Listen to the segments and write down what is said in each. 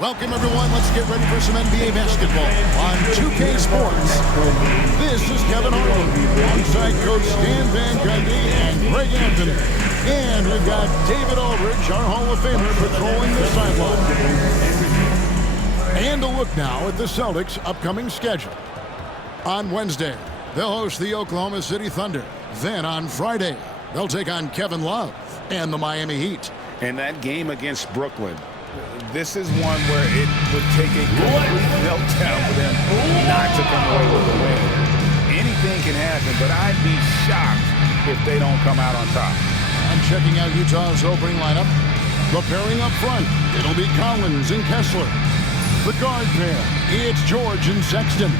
Welcome, everyone. Let's get ready for some NBA basketball on 2K Sports. This is Kevin Harlan, alongside Coach Stan Van Gundy and Greg Anthony. And we've got David Aldridge, our Hall of Famer, patrolling the sideline. And a look now at the Celtics' upcoming schedule. On Wednesday, they'll host the Oklahoma City Thunder. Then on Friday, they'll take on Kevin Love and the Miami Heat. And that game against Brooklyn, this is one where it would take a complete meltdown for them not to come away with a win. Anything can happen, but I'd be shocked if they don't come out on top. I'm checking out Utah's opening lineup. Preparing up front, it'll be Collins and Kessler. The guard pair, it's George and Sexton.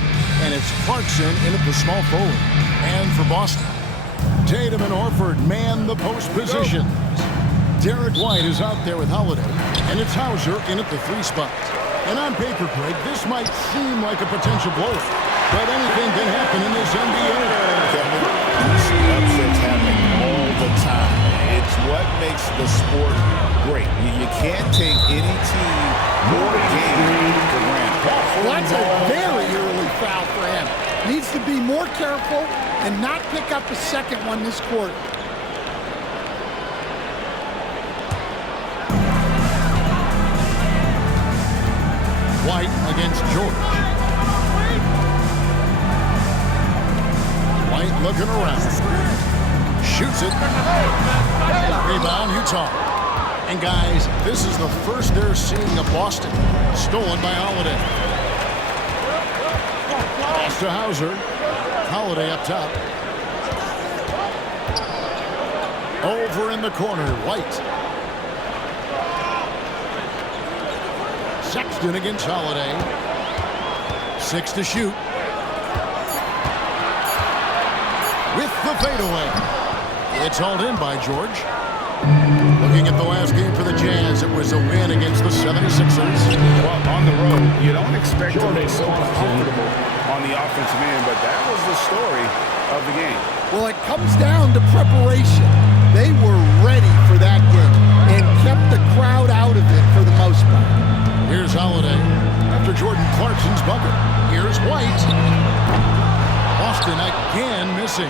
And it's Clarkson in at the small forward. And for Boston, Tatum and Horford man the post positions. Derek White is out there with Holiday, and it's Hauser in at the 3 spot. And on paper, Craig, this might seem like a potential blowout, but anything can happen in this NBA. You see upsets happening all the time. It's what makes the sport great. You can't take any team or game for granted. Well, that's a very early foul for him. Needs to be more careful and not pick up a second one this quarter. White against George. White looking around. Shoots it. Rebound, Utah. And guys, this is the first they're seeing of Boston. Stolen by Holiday. Pass to Hauser. Holiday up top. Over in the corner, White. Sexton against Holiday. 6 to shoot. With the fadeaway. It's hauled in by George. Looking at the last game for the Jazz, it was a win against the 76ers. Well, on the road, you don't expect to look so comfortable on the offensive end, but that was the story of the game. Well, it comes down to preparation. They were ready for that game and kept the crowd out of it for the most part. Here's Holiday after Jordan Clarkson's bucket. Here's White. Boston again missing.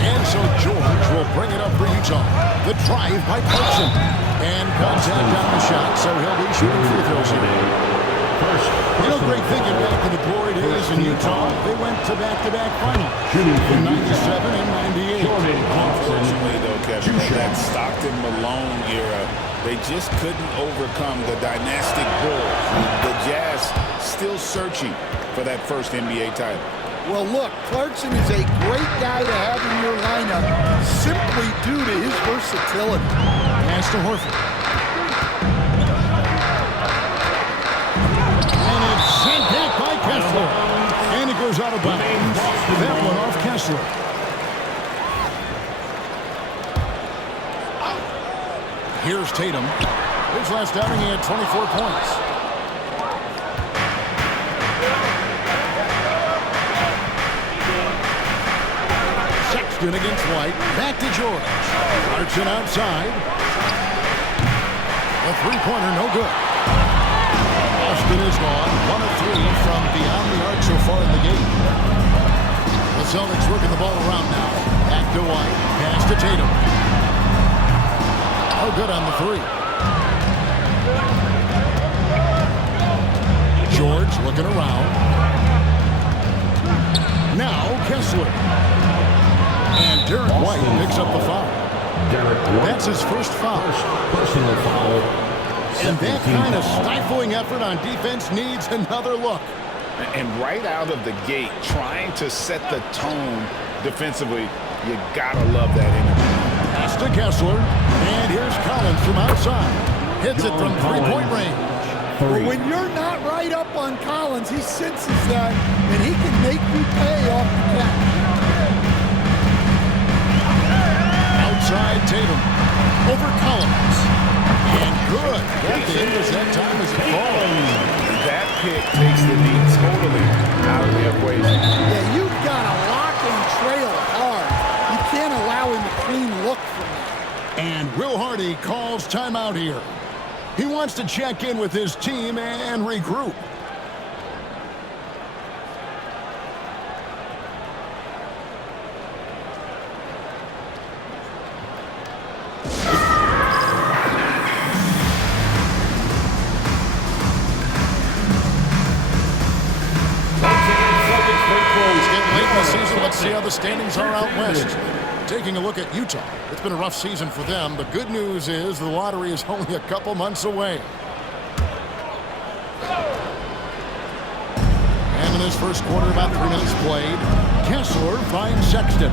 And so George will bring it up for Utah. The drive by Clarkson. And contact on the shot, so he'll be shooting free throws here. You know, great thinking back to the glory days in Utah. They went to back-to-back finals in 97 and 98. Unfortunately, though, Kevin, that Stockton-Malone era, they just couldn't overcome the dynastic Bulls. The Jazz still searching for that first NBA title. Well, look, Clarkson is a great guy to have in your lineup simply due to his versatility. Pass to Horford. And it's sent back by Kessler. And it goes out of bounds. That one off Kessler. Here's Tatum. His last outing, he had 24 points. Sexton against White. Back to George. Clarkson outside. A three-pointer, no good. Boston is gone. 1 of 3 from beyond the arc so far in the game. The Celtics working the ball around now. Back to White. Pass to Tatum. Oh, good on the 3. George looking around. Now Kessler. And Derek White picks up the foul. That's his first foul. Personal foul. And that kind of stifling effort on defense needs another look. And right out of the gate, trying to set the tone defensively, you gotta love that energy. Pass to Kessler. And here's Collins from outside. Hits it from three-point range. But when you're not right up on Collins, he senses that, and he can make you pay off the catch. Outside Tatum. Over Collins. And good. Got the Ingles that time as it falls. That pick takes the lead totally out of the equation. Yeah, you've got to lock and trail hard. You can't allow him a clean look from that. And Will Hardy calls timeout here. He wants to check in with his team and regroup. Let's see how the standings are out west. Taking a look at Utah. It's been a rough season for them. The good news is the lottery is only a couple months away. And in his first quarter, about 3 minutes played, Kessler finds Sexton.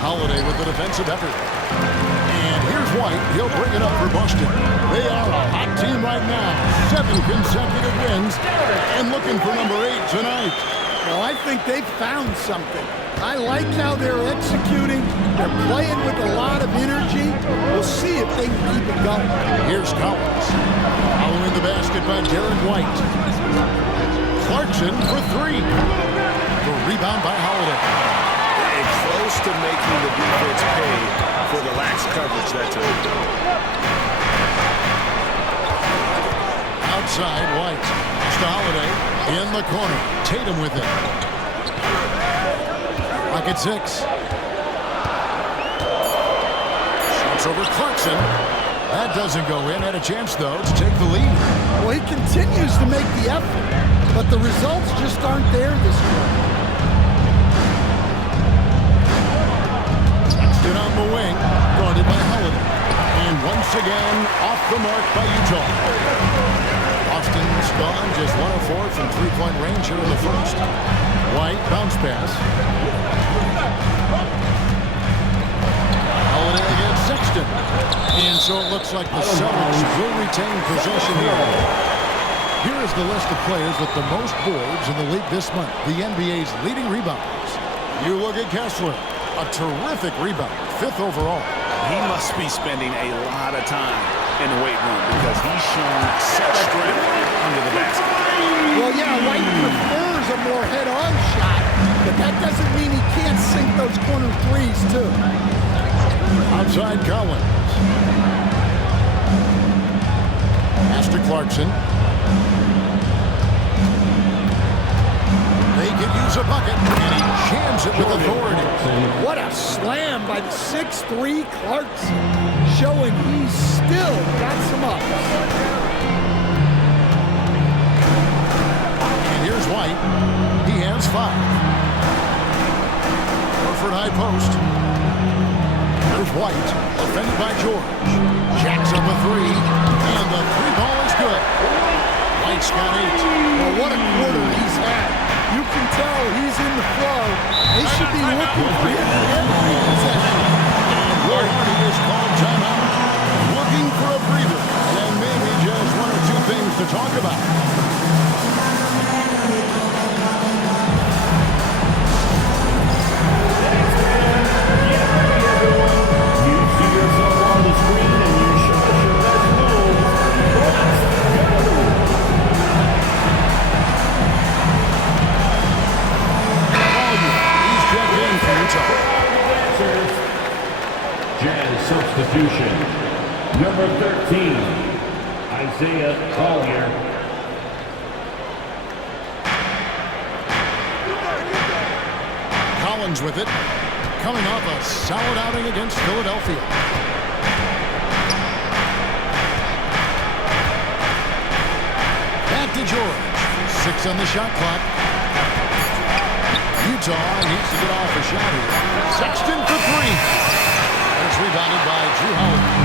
Holiday with the defensive effort. White, he'll bring it up for Boston. They are a hot team right now. 7 consecutive wins and looking for number 8 tonight. Well, I think they've found something. I like how they're executing. They're playing with a lot of energy. We'll see if they can keep it going. Here's Collins. Following the basket by Derek White. Clarkson for 3. The rebound by Holiday. Close to making the defense pay for the lax coverage that took. Outside, White. To Holiday in the corner. Tatum with it. Lock at 6. Shots over Clarkson. That doesn't go in. Had a chance, though, to take the lead. Well, he continues to make the effort, but the results just aren't there this year. On the wing, guarded by Holiday. And once again, off the mark by Utah. Boston's gone just 1 of 4 from three-point range here in the first. White, bounce pass. Holiday against Sexton. And so it looks like the Celtics will retain possession here. Here is the list of players with the most boards in the league this month. The NBA's leading rebounders. You look at Kessler. A terrific rebound, 5th overall. He must be spending a lot of time in the weight room because he's shown such strength under the basket. Well, yeah, White prefers a more head-on shot, but that doesn't mean he can't sink those corner threes, too. Outside Collins. Pass to Clarkson. They can use a bucket, and he jams it with authority. What a slam by the 6'3" Clarkson, showing he's still got some ups. And here's White. He has 5. Horford high post. Here's White, defended by George. Jacks up a 3, and the 3-ball is good. White's got 8. Well, what a quarter he's had. You can tell he's in the flow. They should be looking for him every possession. And Hardy is called timeout. Looking for a breather. And maybe just 1 or 2 things to talk about. You see yourself on the screen and you show us your best moves. Let's go! Jazz substitution. Number 13, Isaiah Collier. Collins with it. Coming off a solid outing against Philadelphia. Back to George. 6 on the shot clock. Utah needs to get off a shot here. Sexton for 3. It's rebounded by Drew Holiday.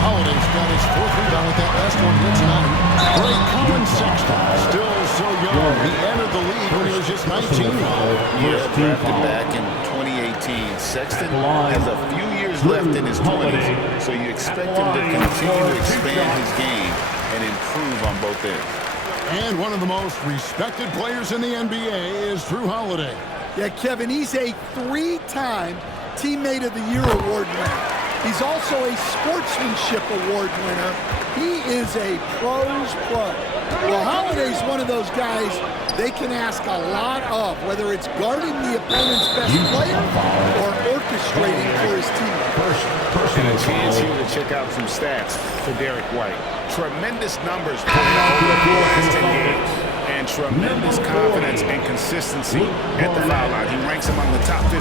Holiday's got his 4th rebound with that last one here tonight. Great Colin Sexton, still so young. He entered the league when he was just 19. Yeah, drafted back in 2018. Sexton has a few years left in his 20s, so you expect him to continue to expand his game and improve on both ends. And one of the most respected players in the NBA is Drew Holiday. Yeah, Kevin, he's a 3-time Teammate of the Year award winner. He's also a Sportsmanship Award winner. He is a pro's pro. Well, Holiday's one of those guys they can ask a lot of, whether it's guarding the opponent's best player or orchestrating for his team. And a chance here to check out some stats for Derek White. Tremendous numbers for him over the last 10 games. And tremendous confidence and consistency at the foul line. He ranks among the top 15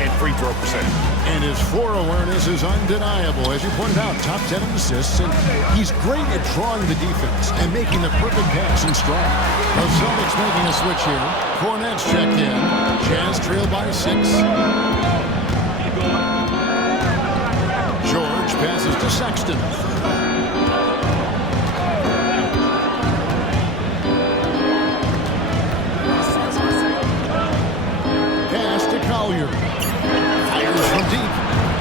in free throw percentage. And his floor awareness is undeniable. As you pointed out, top 10 in assists, and he's great at drawing the defense and making the perfect pass in stride. The Celtics making a switch here. Cornette's checked in. Jazz trail by 6. George passes to Sexton. Pass to Collier. Fires from deep.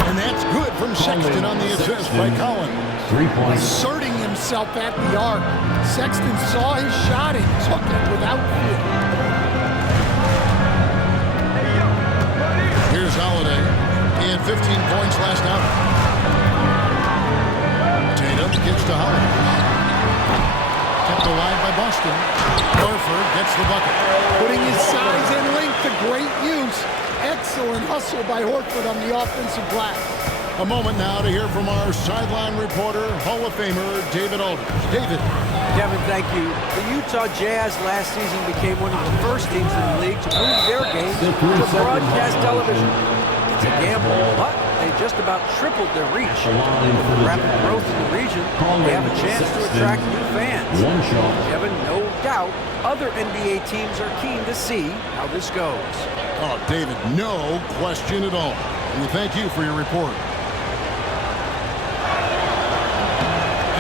And that's good from Sexton on the assist by Collins. 3 points. Asserting himself at the arc. Sexton saw his shot and took it without fear. Here's Holiday. He had 15 points last out. Tatum gets to Holiday. Kept alive by Boston. Horford gets the bucket. Putting his size and length to great use. Excellent hustle by Horford on the offensive glass. A moment now to hear from our sideline reporter, Hall of Famer David Aldridge. David. Kevin, thank you. The Utah Jazz last season became one of the first teams in the league to move their game to broadcast television. It's a gamble, but they just about tripled their reach. With the rapid growth in the region, they have a chance to attract new fans. Kevin, no doubt, other NBA teams are keen to see how this goes. Oh, David, no question at all. And we thank you for your report.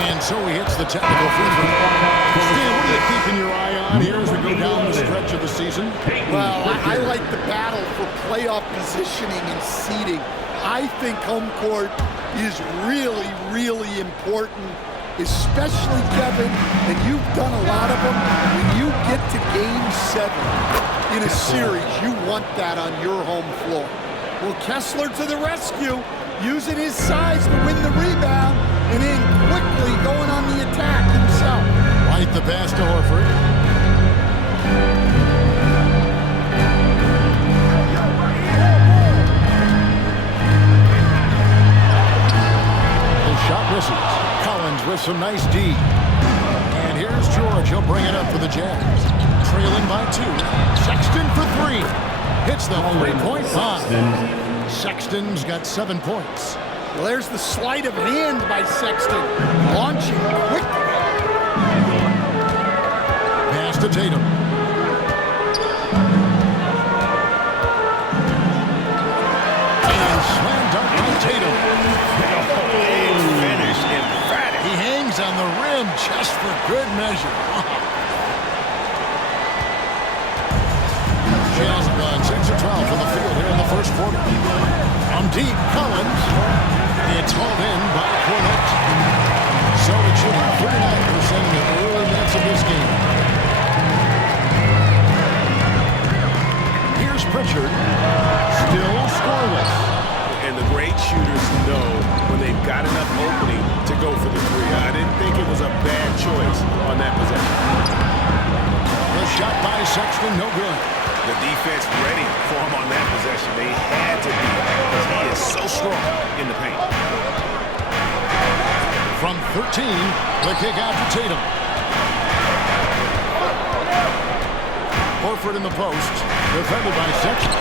And so he hits the technical free throw. Steve, what are you keeping your eye on here as we go down the stretch of the season? Well, I like the battle for playoff positioning and seeding. I think home court is really, really important, especially, Kevin, and you've done a lot of them. When you get to Game 7 in a series, you want that on your home floor. Well, Kessler to the rescue, using his size to win the rebound, and then quickly going on the attack himself. Right, the pass to Horford. The shot misses. Collins with some nice D. And here's George. He'll bring it up for the Jazz. Trailing by 2. Sexton for 3. Hits the three-point line. Sexton's got 7 points. Well, there's the sleight of hand by Sexton. Launching quickly. Pass to Tatum. And slam dunk by Tatum. Finish emphatic. He hangs on the rim just for good measure. Jazz have gone 6 of 12 from the field here in the first quarter. From deep, Collins. It's hauled in by Cornette. Celtics shooting 39% in the early minutes of this game. Here's Pritchard. Still scoreless. And the great shooters know when they've got enough opening to go for the three. I didn't think it was a bad choice on that possession. The shot by Sexton, no good. The defense ready for him on that possession. They had to be because he is so strong in the paint. From 13, the kick out to Tatum. Horford in the post, defended by Sexton.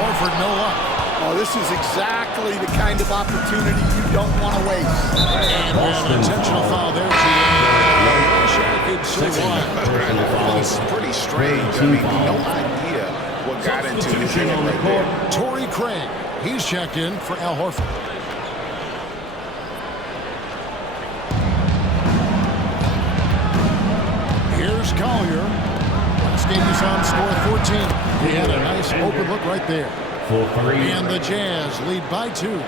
Horford no luck. Oh, this is exactly the kind of opportunity you don't want to waste. And an intentional foul there, I wish I could say why. It's pretty strange. I mean, no idea what got into his head right there. Torrey Craig, he's checked in for Al Horford. Here's Collier. Last game you saw him score 14. He had a nice open look right there. And the Jazz lead by 2.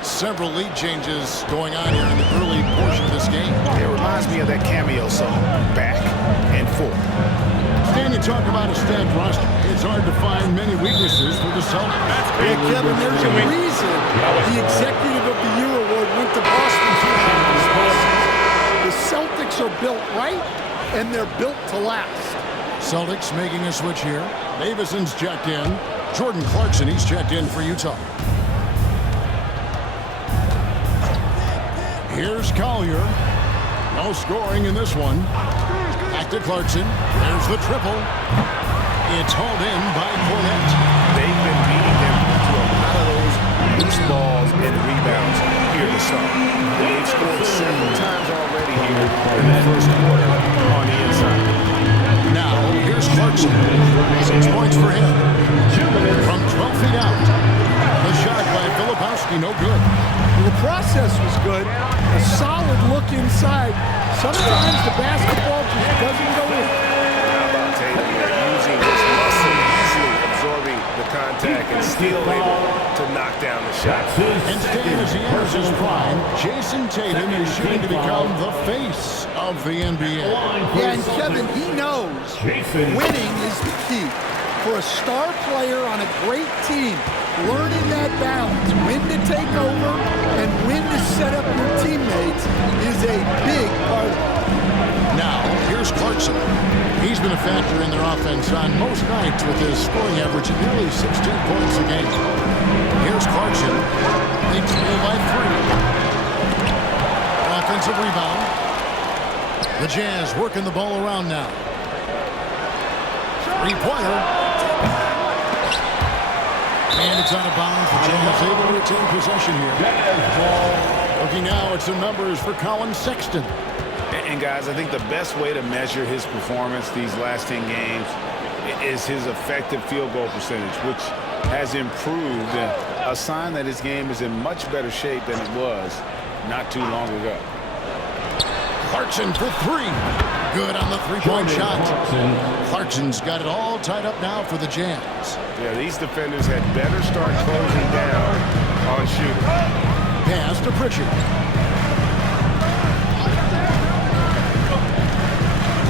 Several lead changes going on here in the early portion of this game. It reminds me of that cameo song, Back and Forth. Stan, you talk about a stacked roster. It's hard to find many weaknesses for the Celtics. Yeah, Kevin, there's a reason the Executive of the Year award went to Boston. The Celtics are built right, and they're built to last. Celtics making a switch here. Davison's checked in. Jordan Clarkson, he's checked in for Utah. Here's Collier. No scoring in this one. Back to Clarkson. There's the triple. It's hauled in by Cornette. They've been beating him to a lot of those loose balls and rebounds here to start. They've scored several times already here in the first quarter on the inside. Now, here's Clarkson. 6 points for him. From 12 feet out. The shot by Filipowski, no good. The process was good. A solid look inside. Sometimes the basketball just doesn't go in. How about Tatum there using his muscle, easily absorbing the contact and still able to knock down the shot. And staying as he enters his prime, Jason Tatum is shooting to become the face of the NBA. Yeah, and Kevin, he knows winning is the key. For a star player on a great team, learning that balance, when to take over and when to set up your teammates is a big part of it. Now, here's Clarkson. He's been a factor in their offense on most nights with his scoring average of nearly 16 points a game. Here's Clarkson. They trail by 3. Offensive rebound. The Jazz working the ball around now. Three-pointer. And it's out of bounds. The Jazz able to retain possession here. Looking now at some numbers for Colin Sexton. And guys, I think the best way to measure his performance these last 10 games is his effective field goal percentage, which has improved, a sign that his game is in much better shape than it was not too long ago. Clarkson for 3. Good on the three-point shot. Clarkson's got it all tied up now for the Jazz. Yeah, these defenders had better start closing down on shooting. Pass to Pritchard.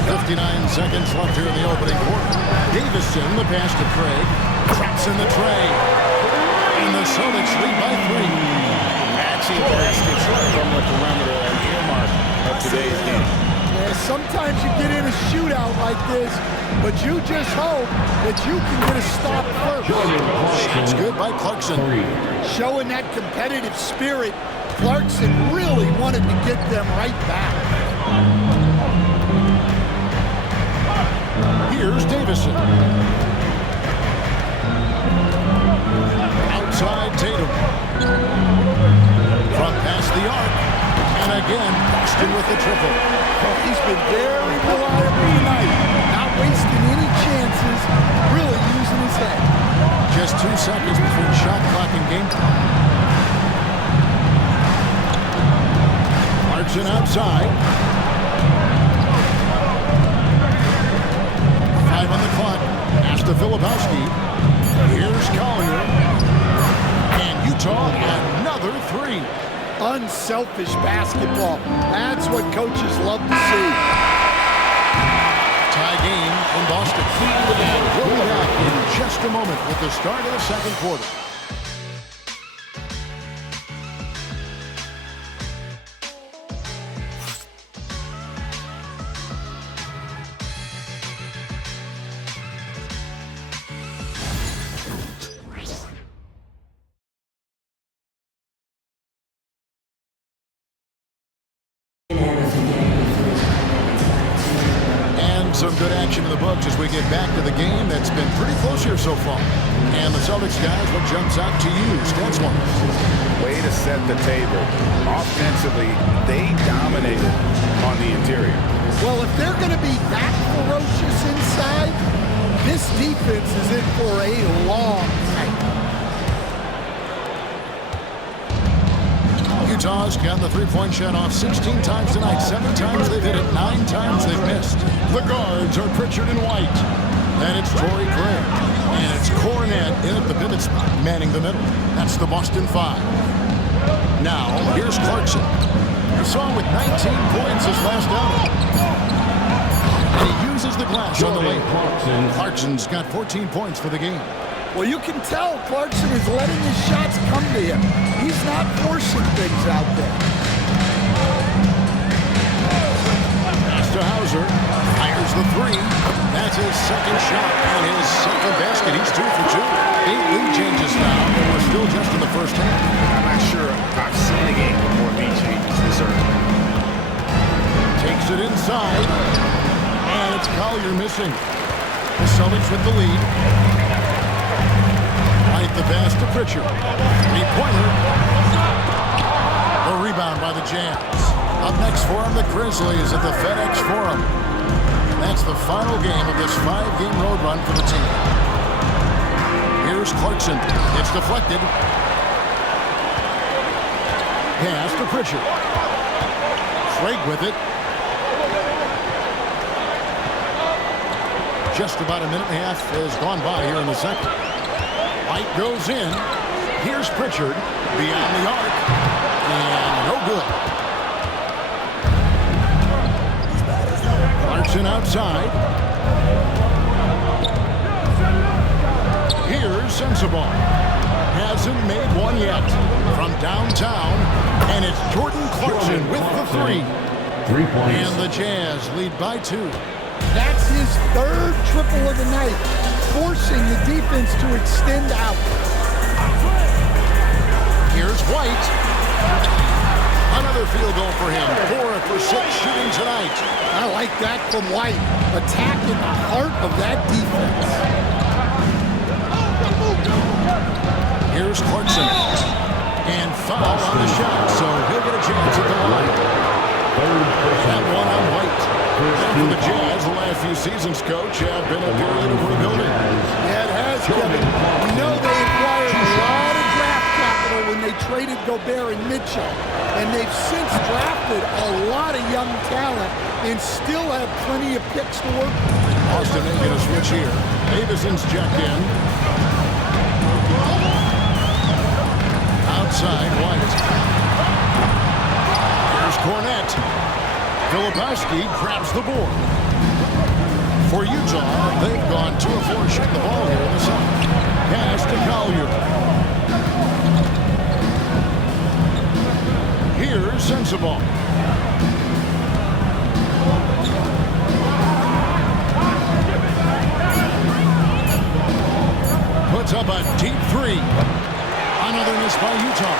59 seconds left here in the opening quarter. Davison, the pass to Craig. Traps in the tray. And the Celtics lead by 3. Matching baskets from the perimeter and earmark of today's game. Yeah, sometimes you get in a shootout like this, but you just hope that you can get a stop first. It's good by Clarkson. Showing that competitive spirit, Clarkson really wanted to get them right back. Here's Davison. Outside Tatum. From past the arc. And again, Boston with the triple. Well, he's been very reliable tonight. Not wasting any chances. Really using his head. Just 2 seconds between shot clock and game time. Clarkson outside. 5 on the clock. Pass to Filipowski. Here's Collier. And Utah, another 3. Unselfish basketball. That's what coaches love to see. Tie game in Boston. And we'll be back in just a moment with the start of the second quarter. Some good action in the books as we get back to the game that's been pretty close here so far. And the Celtics guys, what jumps out to you, stats-wise? Way to set the table. Offensively, they dominated on the interior. Well, if they're going to be that ferocious inside, this defense is in for a long night. Utah's gotten the three-point shot off 16 times tonight. 7 times they've hit it, 9 times they've missed. The guards are Pritchard and White. And it's Torrey Craig. And it's Cornette in at the pivot spot, manning the middle. That's the Boston 5. Now, here's Clarkson. You saw him with 19 points his last outing. And he uses the glass on the lane. Clarkson's got 14 points for the game. Well, you can tell Clarkson is letting his shots come to him. He's not forcing things out there. Pass to Hauser. the three. That's his second shot and his second basket. He's 2 for 2. 8 lead changes now, and we're still just in the first half. I'm not sure I've seen a game with more lead changes this early. Takes it inside, and it's Collier missing. The Celtics with the lead. Right the pass to Pritchard. Three-pointer. The rebound by the Jazz. Up next for them, the Grizzlies at the FedEx Forum. That's the final game of this 5-game road run for the team. Here's Clarkson. It's deflected. Pass to Pritchard. Craig with it. Just about a minute and a half has gone by here in the second. White goes in. Here's Pritchard beyond the arc. And no good. Clarkson outside. Here's Sensabaugh. Hasn't made one yet. From downtown. And it's Jordan Clarkson with the three. 3 points. And the Jazz lead by 2. That's his third triple of the night, forcing the defense to extend out. Here's White. Another field goal for him. 4 for 6 shooting tonight. I like that from White, attacking the heart of that defense. Here's Clarkson. And foul on the shot, so he'll get a chance at the line. That one on White. And for the Jazz, the last few seasons, Coach, have been a period of rebuilding. Yeah, it has, Kevin. We know they acquired a lot of draft capital when they traded Gobert and Mitchell. And they've since drafted a lot of young talent and still have plenty of picks to work with. Austin making a switch here. Davison's checked in. Outside, White. Here's Cornette. Filipowski grabs the board. For Utah, they've gone 2 of 4 shooting the ball here in the second. Pass to Collier. Here's Sensabaugh. Puts up a deep 3. Another miss by Utah.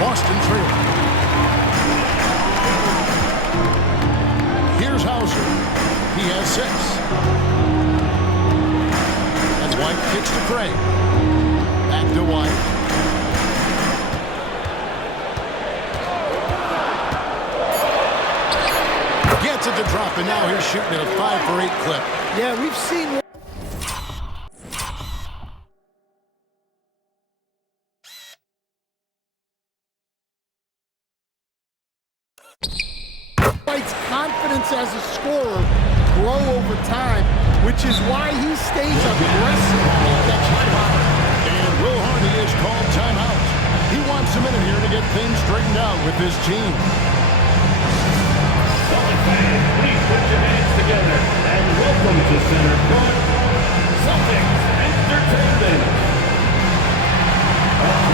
Boston trailing. Here's Hauser. He has 6. As White kicks to Craig. Back to White. Gets it to drop, and now he's shooting at a 5 for 8 clip. Yeah, we've seen White's confidence as a scorer grow over time, which is why he stays aggressive when he catches the ball. And Will Hardy is called timeout. He wants a minute here to get things straightened out with his team. Celtic fans, please put your hands together and welcome to Center Court, Celtics Entertainment.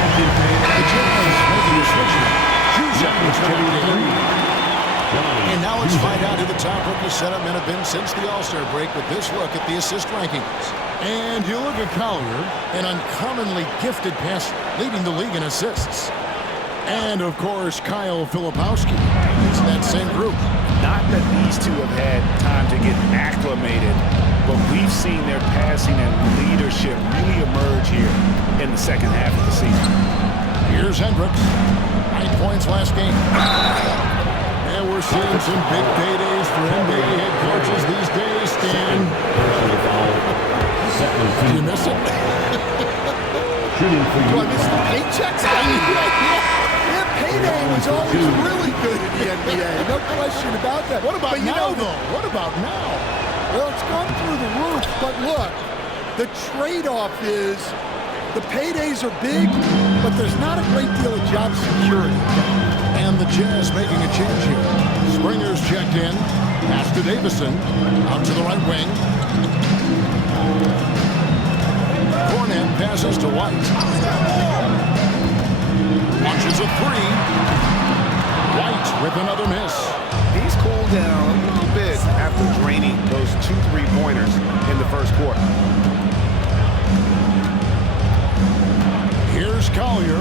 The Jazz making a switch now. Juzek is checking in. And now let's find out who the top rookie setup men have been since the All-Star break with this look at the assist rankings. And you look at Collier, an uncommonly gifted passer, leading the league in assists. And, of course, Kyle Filipowski. It's that same group. Not that these two have had time to get acclimated, but we've seen their passing and leadership really emerge here in the second half of the season. Here's Hendricks. 9 points last game. And we're seeing some big paydays for NBA head coaches these days, Stan. Did you miss it? Shooting for Do I miss the paychecks? Yeah, payday was always really good in the NBA. No question about that. What about But now, though? What about now? Well, it's gone through the roof, but look, the trade-off is the paydays are big, but there's not a great deal of job security. And the Jazz making a change here. Springer's checked in. Pass to Davison. Out to the right wing. Cornette passes to White. Launches a 3. White with another miss. He's cooled down a little bit after after draining those 2 3-pointers in the first quarter. Here's Collier.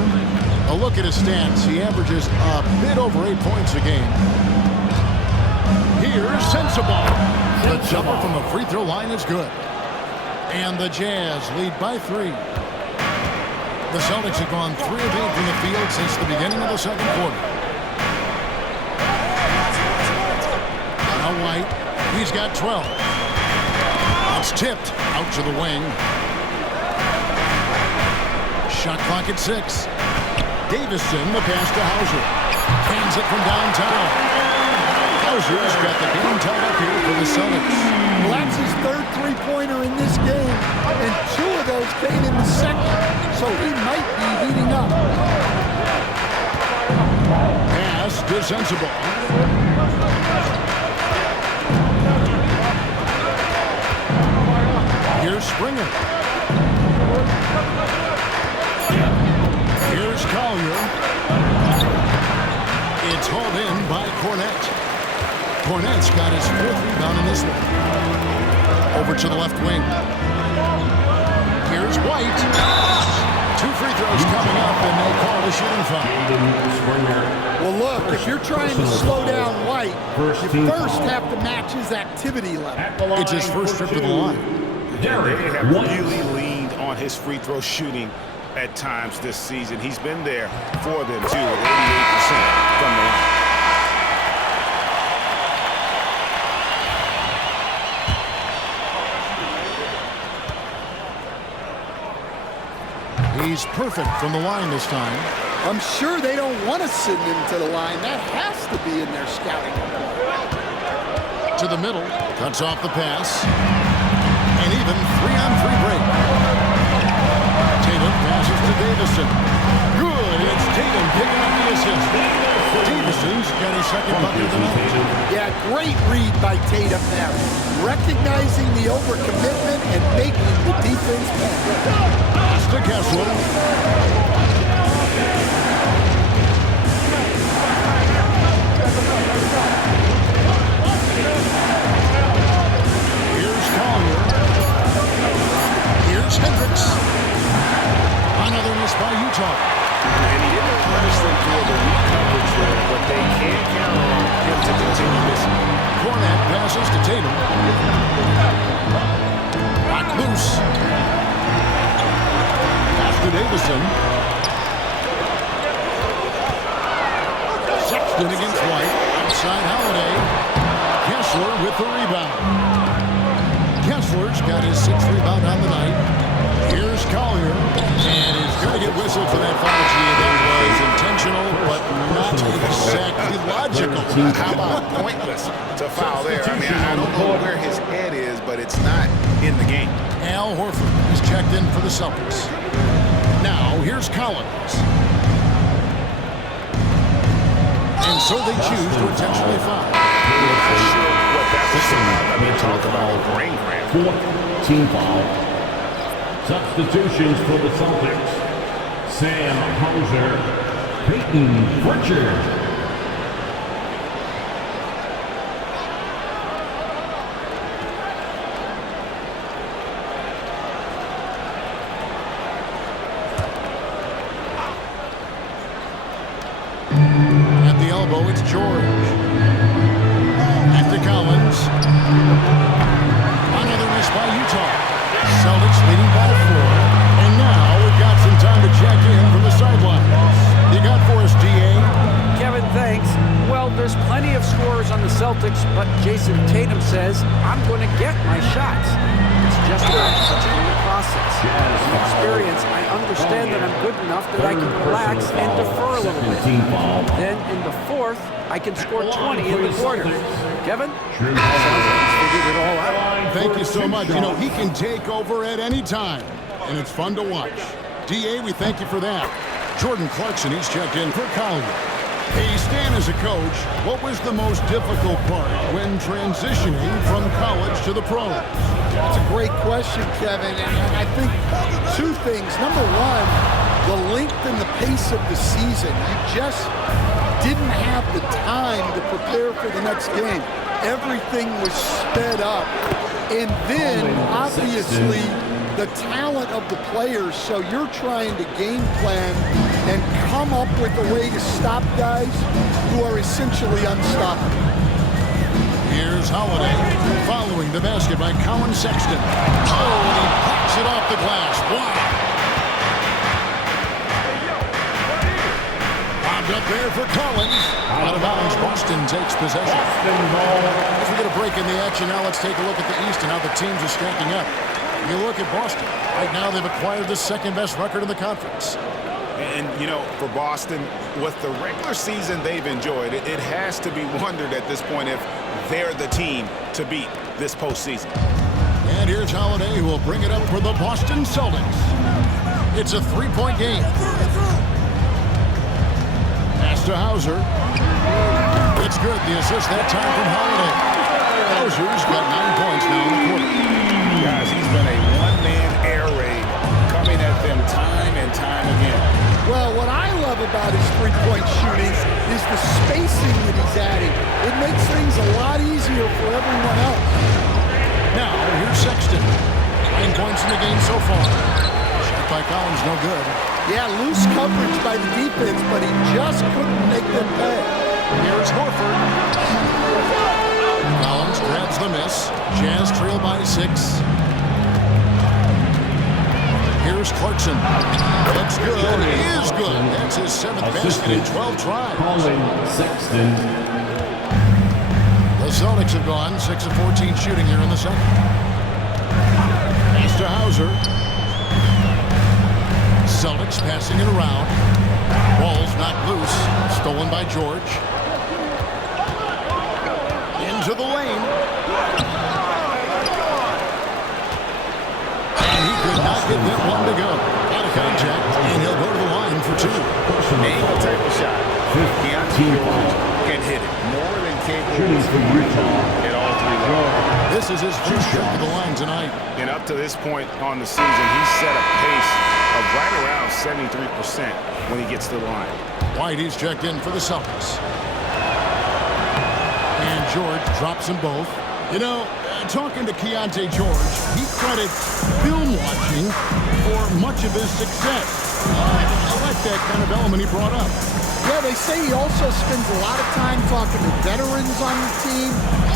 A look at his stats. He averages a bit over 8 points a game. Here's Sensabaugh. The jumper from the free throw line is good. And the Jazz lead by 3. The Celtics have gone 3 of 8 from the field since the beginning of the second quarter. Now White. He's got 12. It's tipped out to the wing. Shot clock at 6. Davison, the pass to Hauser. Hands it from downtown. Hauser's got the game tied up here for the Celtics. Well, that's his 3rd three-pointer in this game, and 2 of those came in the second, so he might be heating up. Pass to Sensabaugh. Here's Springer. Here's Collier. It's hauled in by Cornette. Cornette's got his 4th rebound in this one. Over to the left wing. Here's White. 2 free throws coming up, and they call the shooting foul. Well, look, if you're trying to slow down White, you first have to match his activity level. It's his first trip to the line. They have really leaned on his free throw shooting at times this season. He's been there for them, too, with 88% from the line. He's perfect from the line this time. I'm sure they don't want to send him to the line. That has to be in their scouting report. To the middle, cuts off the pass. And even 3-on-3 break. Tatum passes to Davison. Good, it's Tatum picking up the assist. Davison's got his 2nd bucket of the night. Yeah, great read by Tatum there. Recognizing the overcommitment and making the defense pay. Pass to Kessler. Here's Collier. Here's Hendricks. Another miss by Utah. And he didn't punish them for the weak coverage there, but they can't count on him to continue missing. Cornette passes to Tatum. Lock loose. Pass to Davison. Sexton against White. Outside Holiday. Kessler with the rebound. Kessler's got his 6th rebound on the night. Here's Collier. And he's going to get whistled for that foul. That was intentional, but not exactly logical. How about pointless to foul there? I mean, I don't know where his head is, but it's not in the game. Al Horford is checked in for the Celtics. Now, here's Collins. And so they choose to intentionally foul. Not sure what that was about. I mean, talk about brain cramp. 4th team foul. Substitutions for the Celtics. Sam Hauser, Peyton Pritchard. At the elbow, it's George. Back to Collins. Another miss by Utah. Celtics leading by 4. And now we've got some time to check in from the sidelines. You got for us, D.A.? Kevin, thanks. Well, there's plenty of scorers on the Celtics, but Jason Tatum says, I'm going to get my shots. It's just about trusting the process. From experience, I understand that I'm good enough that I can relax and defer a little bit. Then in the 4th, I can score 20 in the quarter. Kevin? Sounds like he's figured it all out. Thank you so much. You know, he can take over at any time, and it's fun to watch. D.A., we thank you for that. Jordan Clarkson, he's checked in for Collier. Hey, Stan, as a coach, what was the most difficult part when transitioning from college to the pros? That's a great question, Kevin. And I think 2 things. Number 1, the length and the pace of the season. You just didn't have the time to prepare for the next game. everything was sped up. And then, obviously, the talent of the players, so you're trying to game plan and come up with a way to stop guys who are essentially unstoppable. Here's Holiday following the basket by Colin Sexton. Oh, and he pops it off the glass. Wow. Bobbed up there for Collins. Out of bounds, Boston takes possession. As we get a break in the action, now let's take a look at the East and how the teams are stacking up. You look at Boston. Right now, they've acquired the second-best record in the conference. And, you know, for Boston, with the regular season they've enjoyed, it has to be wondered at this point if they're the team to beat this postseason. And here's Holiday, who will bring it up for the Boston Celtics. It's a three-point game. Pass to Hauser. It's good. The assist that time from Holiday. Hauser's got 9 points now in the quarter. Guys, he's been a one-man air raid coming at them time and time again. Well, what I love about his three-point shooting is the spacing that he's adding. It makes things a lot easier for everyone else. Now, here's Sexton. 9 points in the game so far. Shot by Collins, no good. Yeah, loose coverage by the defense, but he just couldn't make them pay. Here's Horford. Collins grabs the miss. Jazz trail by 6. Here's Clarkson. That's good. It is good. That's his 7th basket in 12 tries. Colin Sexton. The Celtics have gone 6 of 14 shooting here in the second. Pass to Hauser. Celtics passing it around. Ball's knocked loose. Stolen by George. Into the lane. And he could not get that one to go. Out of contact, and he'll go to the line for 2. Angle type of shot. Keontae George can hit it more than capable Shooting from Utah. at all 3 levels. This is his first trip to the line tonight. And up to this point on the season, he's set a pace of right around 73% when he gets to the line. Whitey's checked in for the Celtics. And George drops them both. You know, talking to Keontae George, he credits film watching for much of his success. I like that kind of element he brought up. Yeah, they say he also spends a lot of time talking to veterans on the team,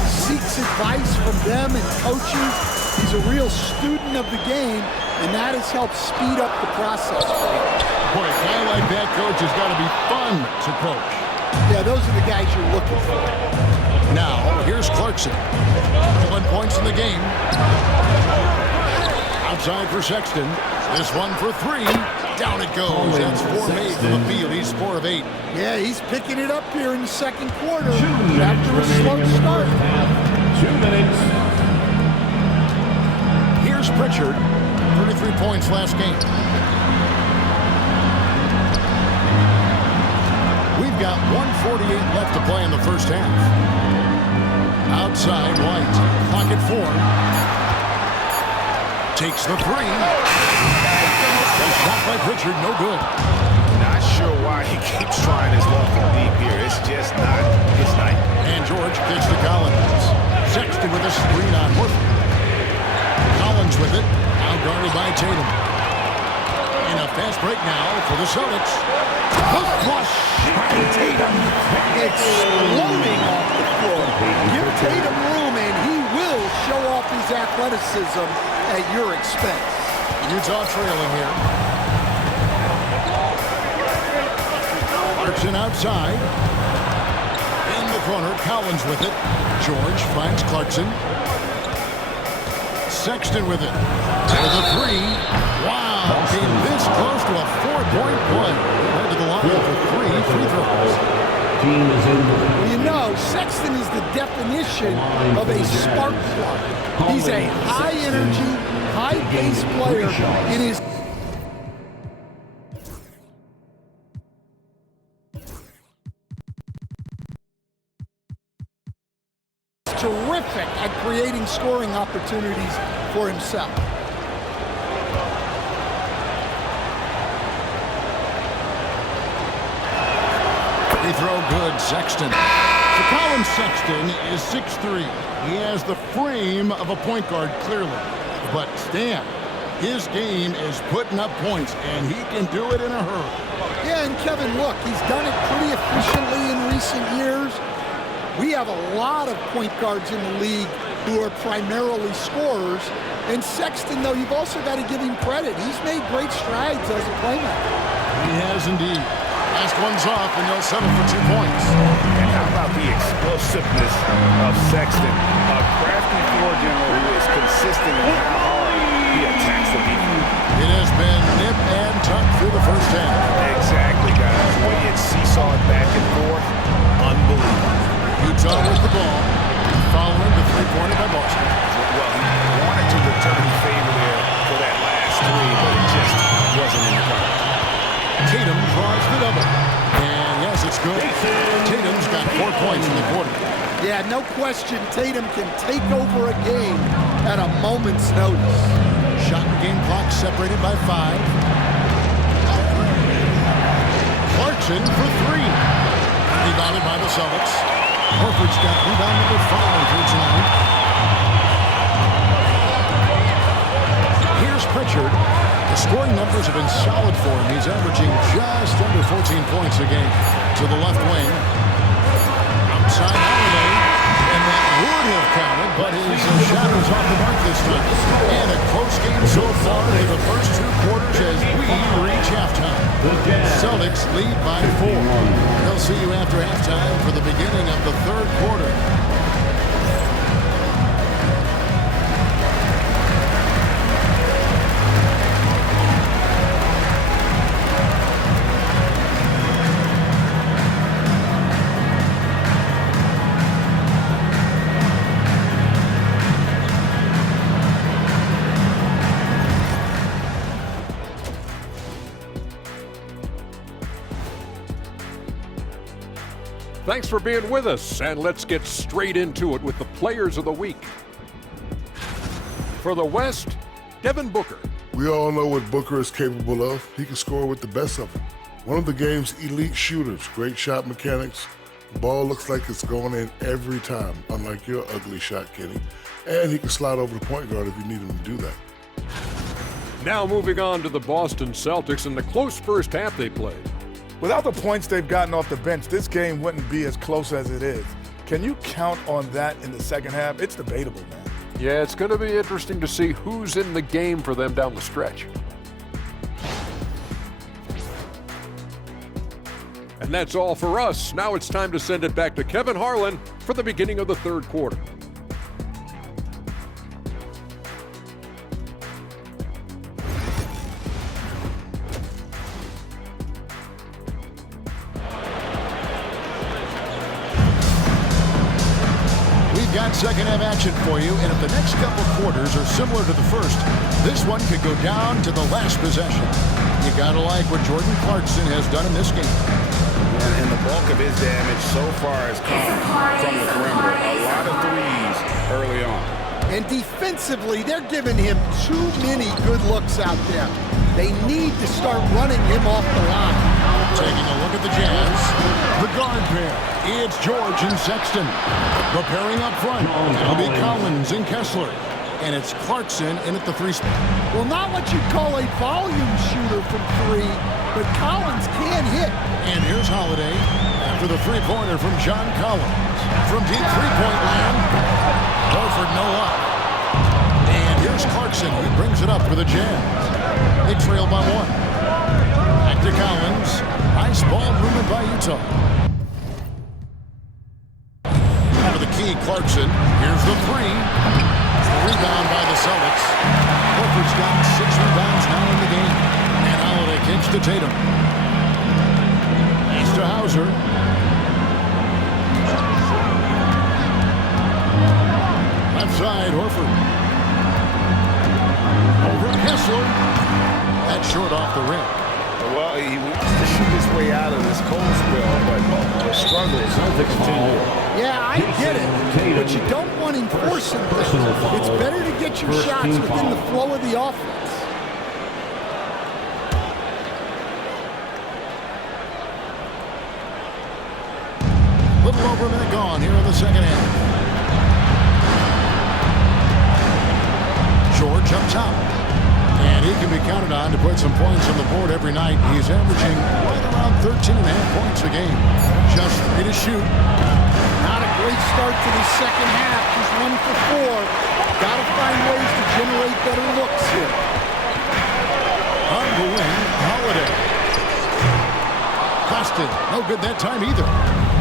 seeks advice from them and coaches. He's a real student of the game, and that has helped speed up the process for him. Boy, a guy like that, coach, has got to be fun to coach. Yeah, those are the guys you're looking for. Now, here's Clarkson. 11 points in the game. Outside for Sexton. This one for 3. Down it goes. That's 4 made from the field. He's 4 of 8. Yeah, he's picking it up here in the second quarter 2 minutes after a slow remaining in the start. first half. 2 minutes. Here's Pritchard. 33 points last game. We've got 1:48 left to play in the first half. Outside, White. Clock at 4. Takes the 3. A shot by Pritchard, no good. Not sure why he keeps trying his luck from deep here. It's just not his night. And George gets to Collins. Sexton with a screen on Horford. Collins with it. Now guarded by Tatum. And a fast break now for the Celtics. Hook flush by Tatum. Exploding off the floor. Give Tatum room, and he will show off his athleticism at your expense. Utah trailing here. Clarkson outside. In the corner, Collins with it. George finds Clarkson. Sexton with it. For the 3. Wow, came this close to a 4-point play. Went to the line for 3 free throws. Team is in the Well, you know, Sexton is the definition of a spark plug. He's a high-energy, high-pace player. It is terrific at creating scoring opportunities for himself. Free throw good, Sexton. So Colin Sexton is 6'3". He has the frame of a point guard, clearly. But Stan, his game is putting up points, and he can do it in a hurry. Yeah, and Kevin, look, he's done it pretty efficiently in recent years. We have a lot of point guards in the league who are primarily scorers. And Sexton, though, you've also got to give him credit. He's made great strides as a playmaker. He has indeed. Last one's off, and they'll settle for 2 points. And how about the explosiveness of Sexton? A crafty floor general who is consistent in how hard he attacks the defense. It has been nip and tuck through the first half. Exactly, guys. The way it seesawed back and forth, unbelievable. Utah with the ball, following the three-pointer by Boston. Well, he wanted to return the favor there for that last three, but it just wasn't in the cards. Tatum draws the double. And yes, it's good. Tatum's got 4 points in the quarter. Yeah, no question, Tatum can take over a game at a moment's notice. Shot and game clock separated by 5. Clarkson for 3. Rebounded by the Celtics. Horford's got rebound number 5 here tonight. Here's Pritchard. The scoring numbers have been solid for him. He's averaging just under 14 points a game. To the left wing. Outside Holiday. And that would have counted, but his shot was off the mark this time. And a close game so far in the first 2 quarters as we reach halftime. Celtics lead by 4. They'll see you after halftime for the beginning of the 3rd quarter. Thanks for being with us, and let's get straight into it with the Players of the Week. For the West, Devin Booker. We all know what Booker is capable of. He can score with the best of them. One of the game's elite shooters, great shot mechanics. The ball looks like it's going in every time, unlike your ugly shot, Kenny. And he can slide over the point guard if you need him to do that. Now moving on to the Boston Celtics and the close first half they played. Without the points they've gotten off the bench, this game wouldn't be as close as it is. Can you count on that in the second half? It's debatable, man. Yeah, it's going to be interesting to see who's in the game for them down the stretch. And that's all for us. Now it's time to send it back to Kevin Harlan for the beginning of the 3rd quarter. Got second half action for you, and if the next couple quarters are similar to the first, this one could go down to the last possession. You gotta like what Jordan Clarkson has done in this game. And the bulk of his damage so far has come from the perimeter. A lot of threes early on. And defensively, they're giving him too many good looks out there. They need to start running him off the line. Taking a look at the Jazz. The guard pair. It's George and Sexton. The pairing up front. It'll be Collins and Kessler. And it's Clarkson in at the 3 spot. Well, not what you'd call a volume shooter from 3, but Collins can hit. And here's Holiday after the 3-pointer from John Collins. From deep 3-point land. Horford no luck. And here's Clarkson who brings it up for the Jazz. They trail by 1. Back to Collins. Nice ball movement by Utah. Out of the key, Clarkson. Here's the 3. Rebound by the Celtics. Horford's got 6 rebounds now in the game. And Holiday kicks to Tatum. Pass to Hauser. Left side, Horford. Over Kessler. That's short off the rim. Well, he wants to shoot his way out of this cold spell, but the struggle is continue. Yeah, I get it, but you don't want him forcing things. It's better to get your shots within the flow of the offense. little over a minute gone here in the second half. George up top. And he can be counted on to put some points on the board every night. He's averaging right around 13.5 points a game. Just 3 to shoot. Not a great start to the second half. Just 1 for 4. Got to find ways to generate better looks here. On the wing, Holiday. Busted. No good that time either.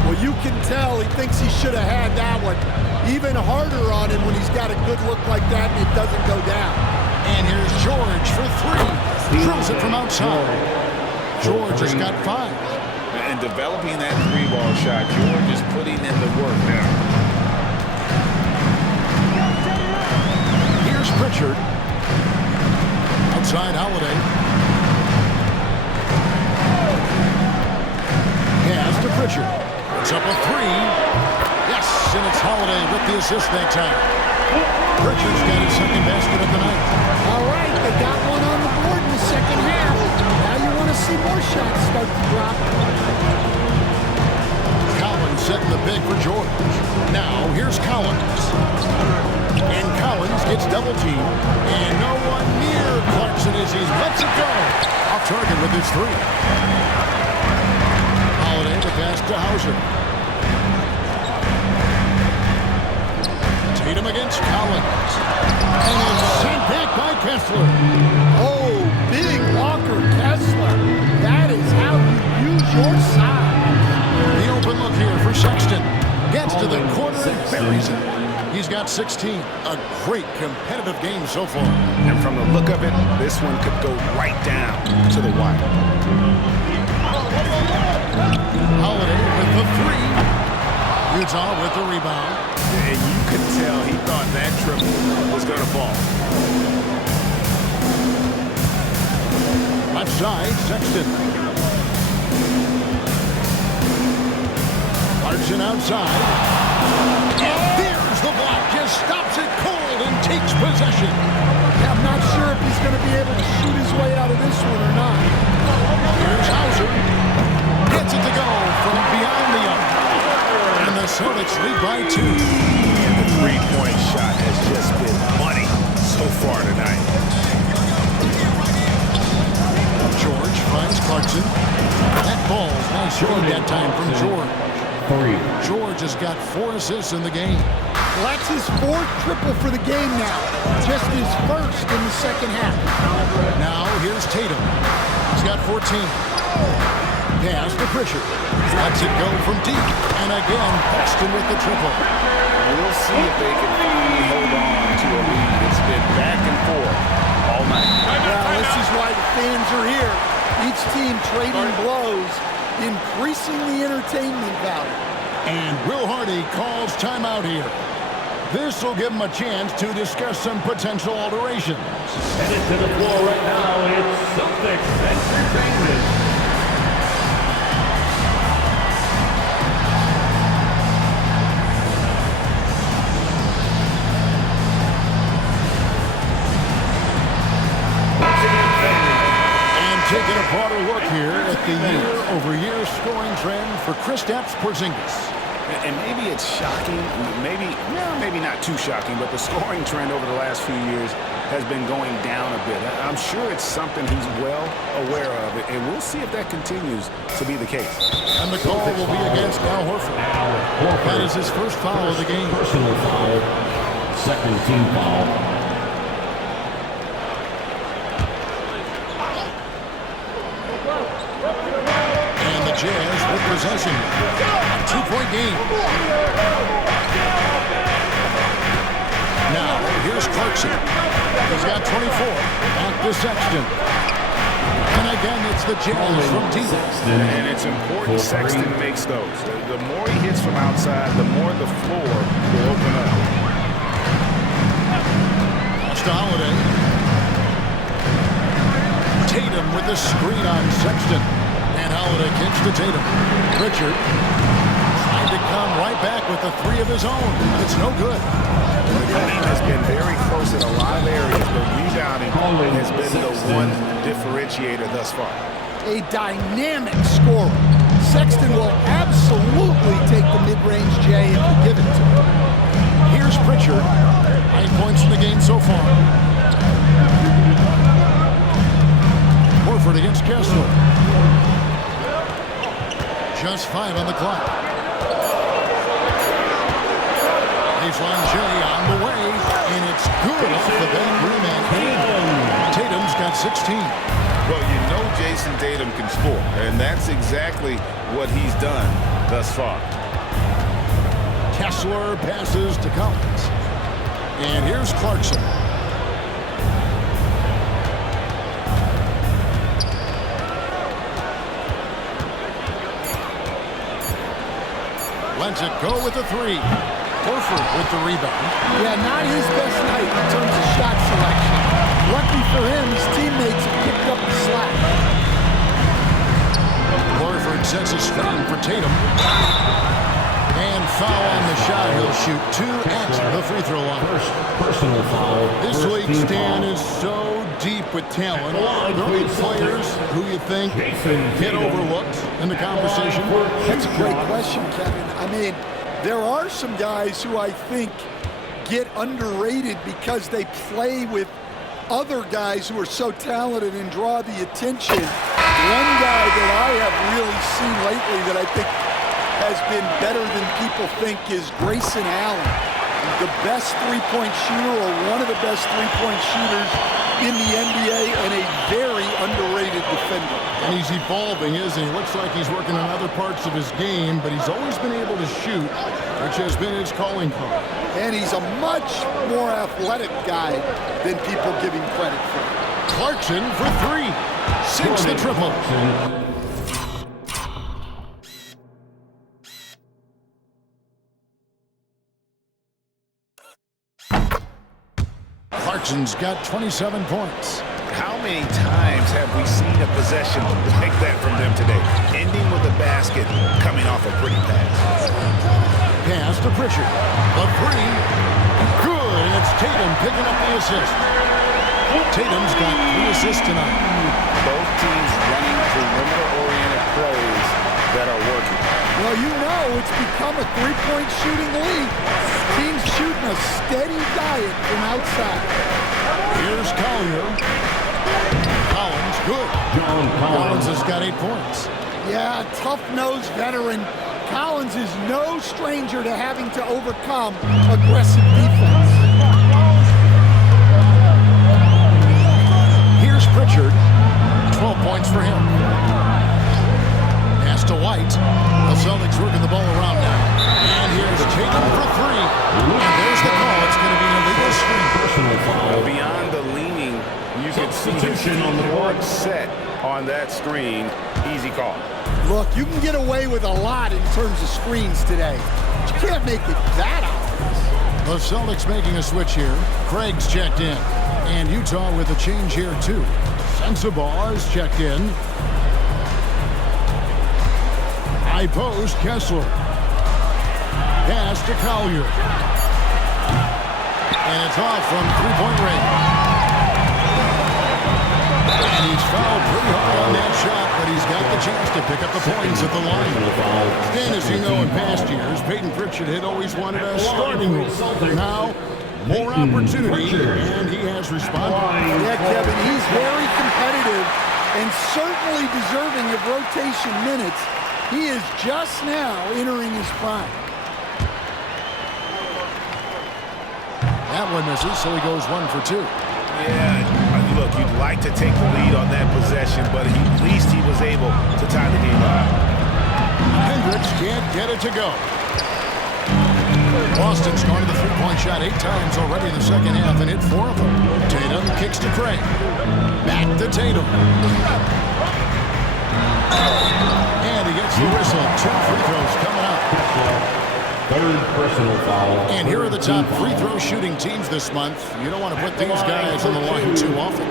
Well, you can tell he thinks he should have had that one. Even harder on him when he's got a good look like that and it doesn't go down. And here's George for 3. Drills it from outside. George has got 5. And developing that 3-ball shot, George is putting in the work now. Here's Pritchard. Outside Holiday. Pass to Pritchard. It's up a 3. Yes, and it's Holiday with the assist that time. Pritchard's got his second basket of the night. All right, they got one on the board in the second half. Now you want to see more shots start to drop. Collins setting the big for George. Now here's Collins. And Collins gets double teamed. And no one near Clarkson as he lets it go. Off target with his 3. Holiday to pass to Hauser. Tatum against Collins. And it's sent back by Kessler. Oh, big Walker Kessler. That is how you use your size. The open look here for Sexton. Gets to the corner and buries it. He's got 16. A great competitive game so far. And from the look of it, this one could go right down to the wire. Holiday with the 3. Utah with the rebound. And you could tell he thought that triple was going to fall. Left side, Sexton. Clarkson outside. And there's the block. Just stops it cold and takes possession. I'm not sure if he's going to be able to shoot his way out of this one or not. Here's Hauser. Gets it to go from beyond the arc. And the Celtics lead by 2. And the three-point shot has just been money so far tonight. George finds Clarkson. That ball's nice shooting that time from George. George has got 4 assists in the game. Well, that's his 4th triple for the game now. Just his 1st in the second half. Now here's Tatum. He's got 14. Pass to Pritchard. Lets it go from deep. And again, Paxton with the triple. We'll see if they can finally hold on to a lead. It's been back and forth all night. Well, this is why the fans are here. Each team trading blows, increasing the entertainment value. And Will Hardy calls timeout here. This will give him a chance to discuss some potential alterations. Headed to the floor right now, it's Celtics Entertainment. Taking a broader look here at the year-over-year scoring trend for Kristaps Porzingis. And maybe it's shocking, maybe not too shocking, but the scoring trend over the last few years has been going down a bit. I'm sure it's something he's well aware of, and we'll see if that continues to be the case. And the call will be against Al Horford. That is his first foul of the game. Personal foul, second team foul. Jazz with possession. A 2-point game. Now, here's Clarkson. He's got 24. Back to Sexton. And again, it's the Jazz from deep. And it's important Sexton makes those. The more he hits from outside, the more the floor will open up. Pass to Holiday. Tatum with the screen on Sexton. And Holiday kicks to Tatum. Pritchard trying to come right back with the 3 of his own. It's no good. The team has been very close in a lot of areas, but rebounding has been the one differentiator thus far. A dynamic scorer. Sexton will absolutely take the mid-range J if you give it to him. Here's Pritchard. 9 points in the game so far. Horford against Kessler. Just 5 on the clock. Baseline J on the way, and it's good off the back rim and in. Tatum's got 16. Well, you know Jason Tatum can score, and that's exactly what he's done thus far. Kessler passes to Collins. And here's Clarkson. Lets it go with the 3. Horford with the rebound. Yeah, not his best night in terms of shot selection. Lucky for him, his teammates have picked up the slack. Horford sets a screen for Tatum. And foul on the shot. He'll shoot 2 at the free throw line. First personal foul. This league, Stan, is so deep with talent. There are players who you think get overlooked in the conversation. That's a great question, Kevin. I mean, there are some guys who I think get underrated because they play with other guys who are so talented and draw the attention. One guy that I have really seen lately that I think has been better than people think is Grayson Allen, the best three-point shooter or one of the best three-point shooters in the NBA and a very underrated defender. And he's evolving, isn't he? Looks like he's working on other parts of his game, but he's always been able to shoot, which has been his calling card. And he's a much more athletic guy than people give him credit for. Clarkson for 3. Sinks the triple. Clarkson's got 27 points. How many times have we seen a possession like that from them today? Ending with a basket, coming off a pretty pass. Pass to Pritchard. The 3. Good, and it's Tatum picking up the assist. Tatum's got 3 assists tonight. Both teams running perimeter-oriented plays that are working. Well, you know it's become a three-point shooting league. Teams shooting a steady diet from outside. Here's Collier. Collins, good. Collins has got 8 points. Yeah, tough-nosed veteran. Collins is no stranger to having to overcome aggressive defense. Here's Pritchard. 12 points for him. Pass to White. The Celtics working the ball around now. And here's Tatum for 3. And there's the call. It's going to be an illegal screen. Personal foul. Beyond the leaning, you can see Substitution on the board. set on that screen. Easy call. Look, you can get away with a lot in terms of screens today. But you can't make it that obvious. The Celtics making a switch here. Craig's checked in. And Utah with a change here, too. Sensabaugh is checked in. High post, Kessler. Pass to Collier. And it's off from three-point range. And he's fouled pretty hard on that shot, but he's got the chance to pick up the points at the line. Then, as you know, in past years, Peyton Pritchard had always wanted a starting role. Now, more opportunity, and he has responded. Yeah, Kevin, he's very competitive and certainly deserving of rotation minutes. He is just now entering his prime. That one misses, so he goes 1 for 2. Yeah, look, you'd like to take the lead on that possession, but at least he was able to tie the game up. Hendricks can't get it to go. Boston's gone to the three-point shot 8 times already in the second half and hit 4 of them. Tatum kicks to Craig. Back to Tatum. And he gets the whistle. 2 free throws coming up. Third personal foul. And here are the top free throw shooting teams this month. You don't want to put these guys on the line too often.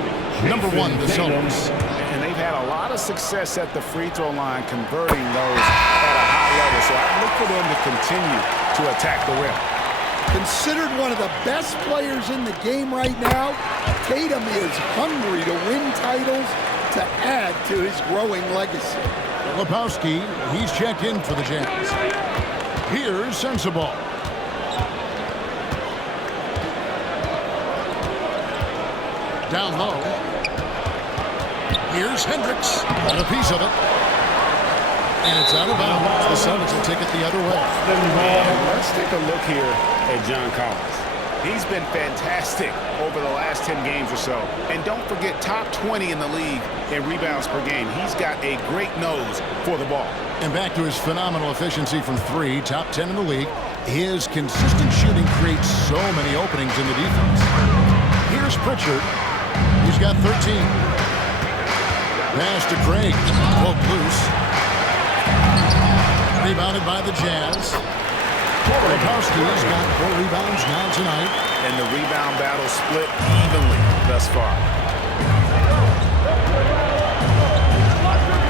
Number 1, the Celtics. And they've had a lot of success at the free throw line converting those at a high level. So I look for them to continue to attack the rim. Considered one of the best players in the game right now, Tatum is hungry to win titles, to add to his growing legacy. Lepowski, he's checked in for the Jazz. Here's Sensabaugh. Down low. Here's Hendricks. Got a piece of it. And it's out of bounds. The Celtics will take it the other way. Let's take a look here at John Collins. He's been fantastic over the last 10 games or so. And don't forget, top 20 in the league in rebounds per game. He's got a great nose for the ball. And back to his phenomenal efficiency from three, top 10 in the league. His consistent shooting creates so many openings in the defense. Here's Pritchard. He's got 13. Pass to Craig. Pulled loose. Rebounded by the Jazz. Lepowski's got 4 rebounds now tonight. And the rebound battle split evenly thus far.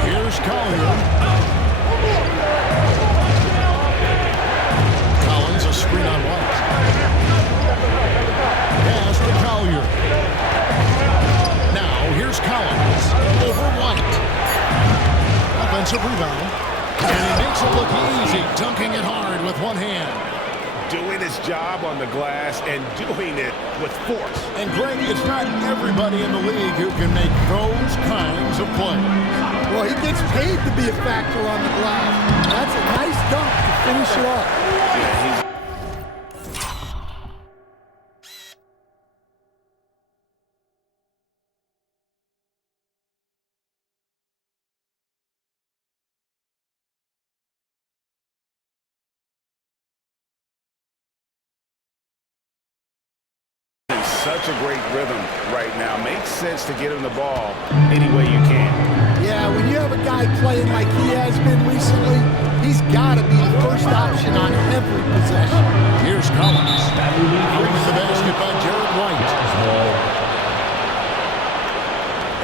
Here's Collier. Collins a screen on White. Pass to Collier. Now here's Collins over White. Offensive rebound. And he makes it look easy, dunking it hard with one hand. Doing his job on the glass and doing it with force. And Greg, it's not everybody in the league who can make those kinds of plays. Well, he gets paid to be a factor on the glass. That's a nice dunk to finish it off. Yeah, such a great rhythm right now. Makes sense to get him the ball any way you can. Yeah, when you have a guy playing like he has been recently, he's got to be the first option on every possession. Here's Collins. Brings the basket by Jared White.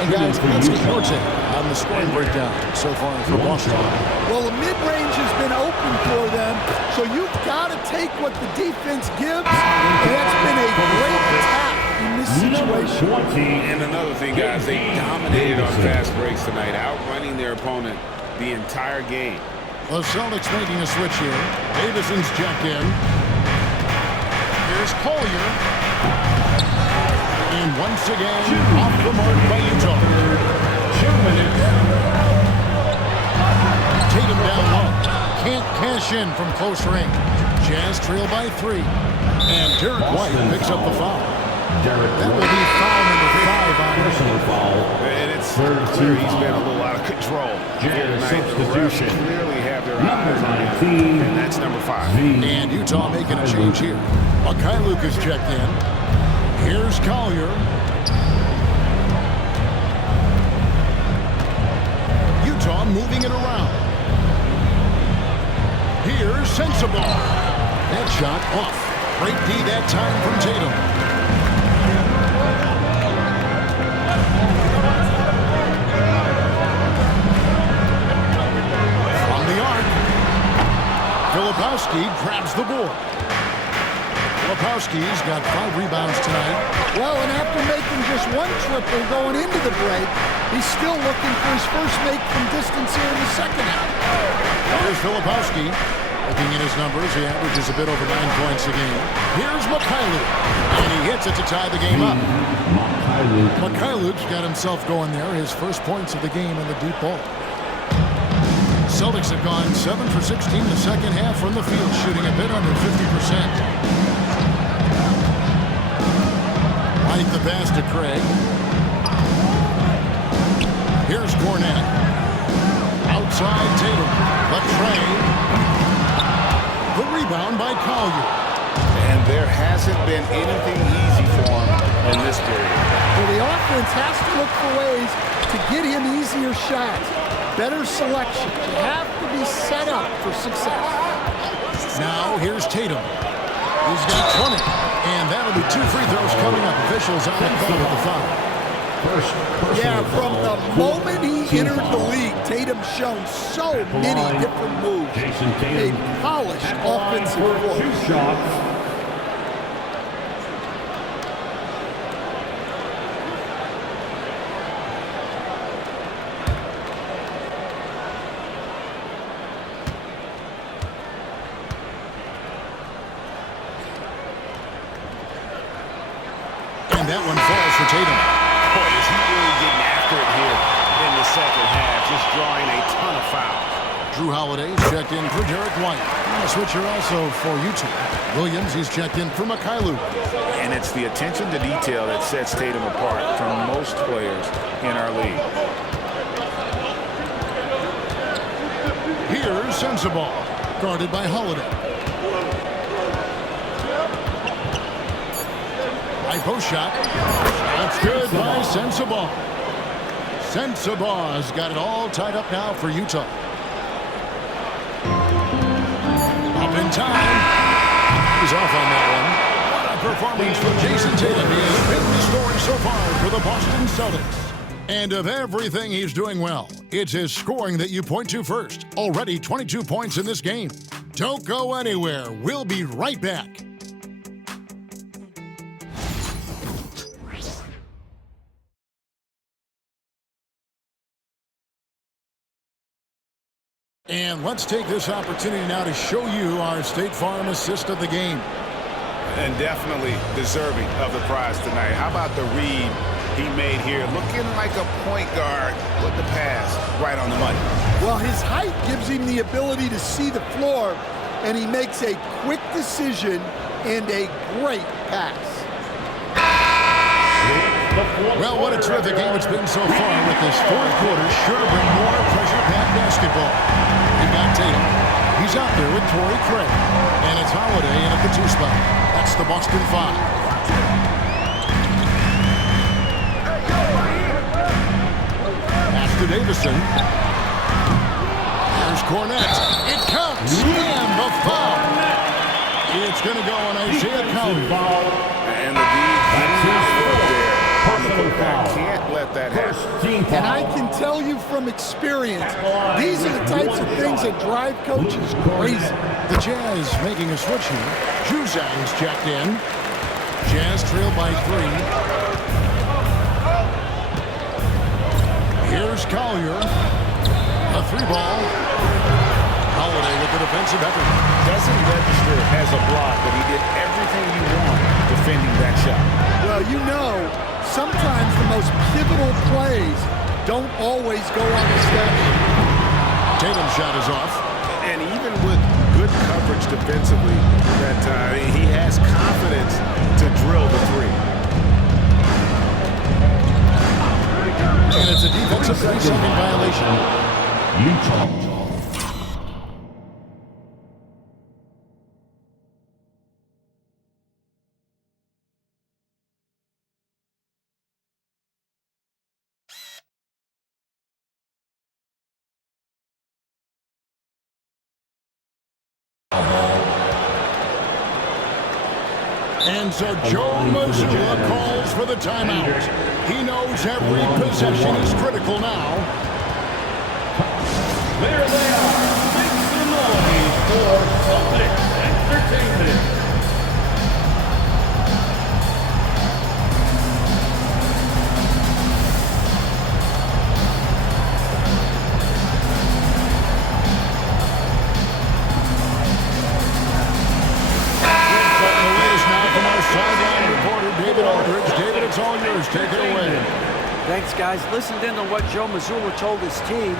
And guys, let's get your take on the scoring breakdown so far for Boston. Well, the mid-range has been open for them, so you've got to take what the defense gives, and that's been a great attack in this situation. And another thing, guys, they dominated on fast breaks tonight, outrunning their opponent the entire game. The Celtics making a switch here. Davison's checked in. Here's Collier. And once again, off the mark by Utah. 2 minutes. Tatum down low. Can't cash in from close range. Jazz trail by 3. And Derek White picks up the foul. That will be foul number 5 on him. And it's clear he's been a little out of control here tonight. The refs clearly have their eyes on him, and that's number 5. And Utah making a change here. Mikhailuk is checked in. Here's Collier. Utah moving it around. Here's Sensabaugh. That shot off. Great D that time from Tatum. From the arc. Filipowski grabs the board. Lepowski's got 5 rebounds tonight. Well, and after making just 1 triple going into the break, he's still looking for his first make from distance here in the second half. Here's Filipowski. Looking at his numbers, he averages a bit over 9 points a game. Here's Mikhailuk. And he hits it to tie the game up. Mikhailuk's got himself going there. His first points of the game in the deep ball. Celtics have gone 7 for 16 the second half from the field, shooting a bit under 50%. Right the pass to Craig. Here's Cornette. Outside Tatum. Latray. The rebound by Collier. And there hasn't been anything easy for him in this period. Well, the offense has to look for ways to get him easier shots. Better selection. You have to be set up for success. Now here's Tatum. He's got 20. And that'll be 2 free throws coming up. Officials on the call with the foul. Yeah, from the moment he entered the league, Tatum's shown so many different moves. A polished offensive force. 2 shots. And that one falls for Tatum. Boy, is he really getting after it here in the second half, just drawing a ton of fouls. Drew Holiday checked in for Derek White. And a switcher also for Utah. Williams, he's checked in for Mikhailuk. And it's the attention to detail that sets Tatum apart from most players in our league. Here's Sensabaugh, guarded by Holiday. High post shot. That's good by Sensabaugh. Sensabaugh's got it all tied up now for Utah. Up in time. He's off on that one. What a performance from Jason Tatum. He has been the story so far for the Boston Celtics. And of everything he's doing well, it's his scoring that you point to first. Already 22 points in this game. Don't go anywhere. We'll be right back. And let's take this opportunity now to show you our State Farm assist of the game. And definitely deserving of the prize tonight. How about the read he made here? Looking like a point guard. Put the pass right on the money. Well, his height gives him the ability to see the floor, and he makes a quick decision and a great pass. Well, what a terrific game it's been so far with this fourth quarter. Sure to bring more pressure-packed basketball. You've got Tatum. He's out there with Torrey Craig. And it's Holiday in at the 2 spot. That's the Boston 5. Pass to Davison. There's Cornette. It counts. And the foul. It's going to go on Isaiah Cowley. And the can't let that happen. And I can tell you from experience, these are the types of things that drive coaches crazy. The Jazz making a switch here. Juzang's checked in. Jazz trail by 3. Here's Collier. A 3-ball. Holiday with the defensive effort. Doesn't register as a block, but he did everything you want defending that shot. Well, you know, sometimes the most pivotal plays don't always go on the steps. Tatum's shot is off. And even with good coverage defensively that time, he has confidence to drill the 3. And it's a defensive 3-second violation. Utah. And so Joe Mazzulla calls for the timeout. He knows every possession is critical now. There they are. Make some noise for Celtics Entertainment. Sideline reporter David Aldridge. David, it's all yours. Take it away. Thanks, guys. Listened in to what Joe Mazzulla told his team.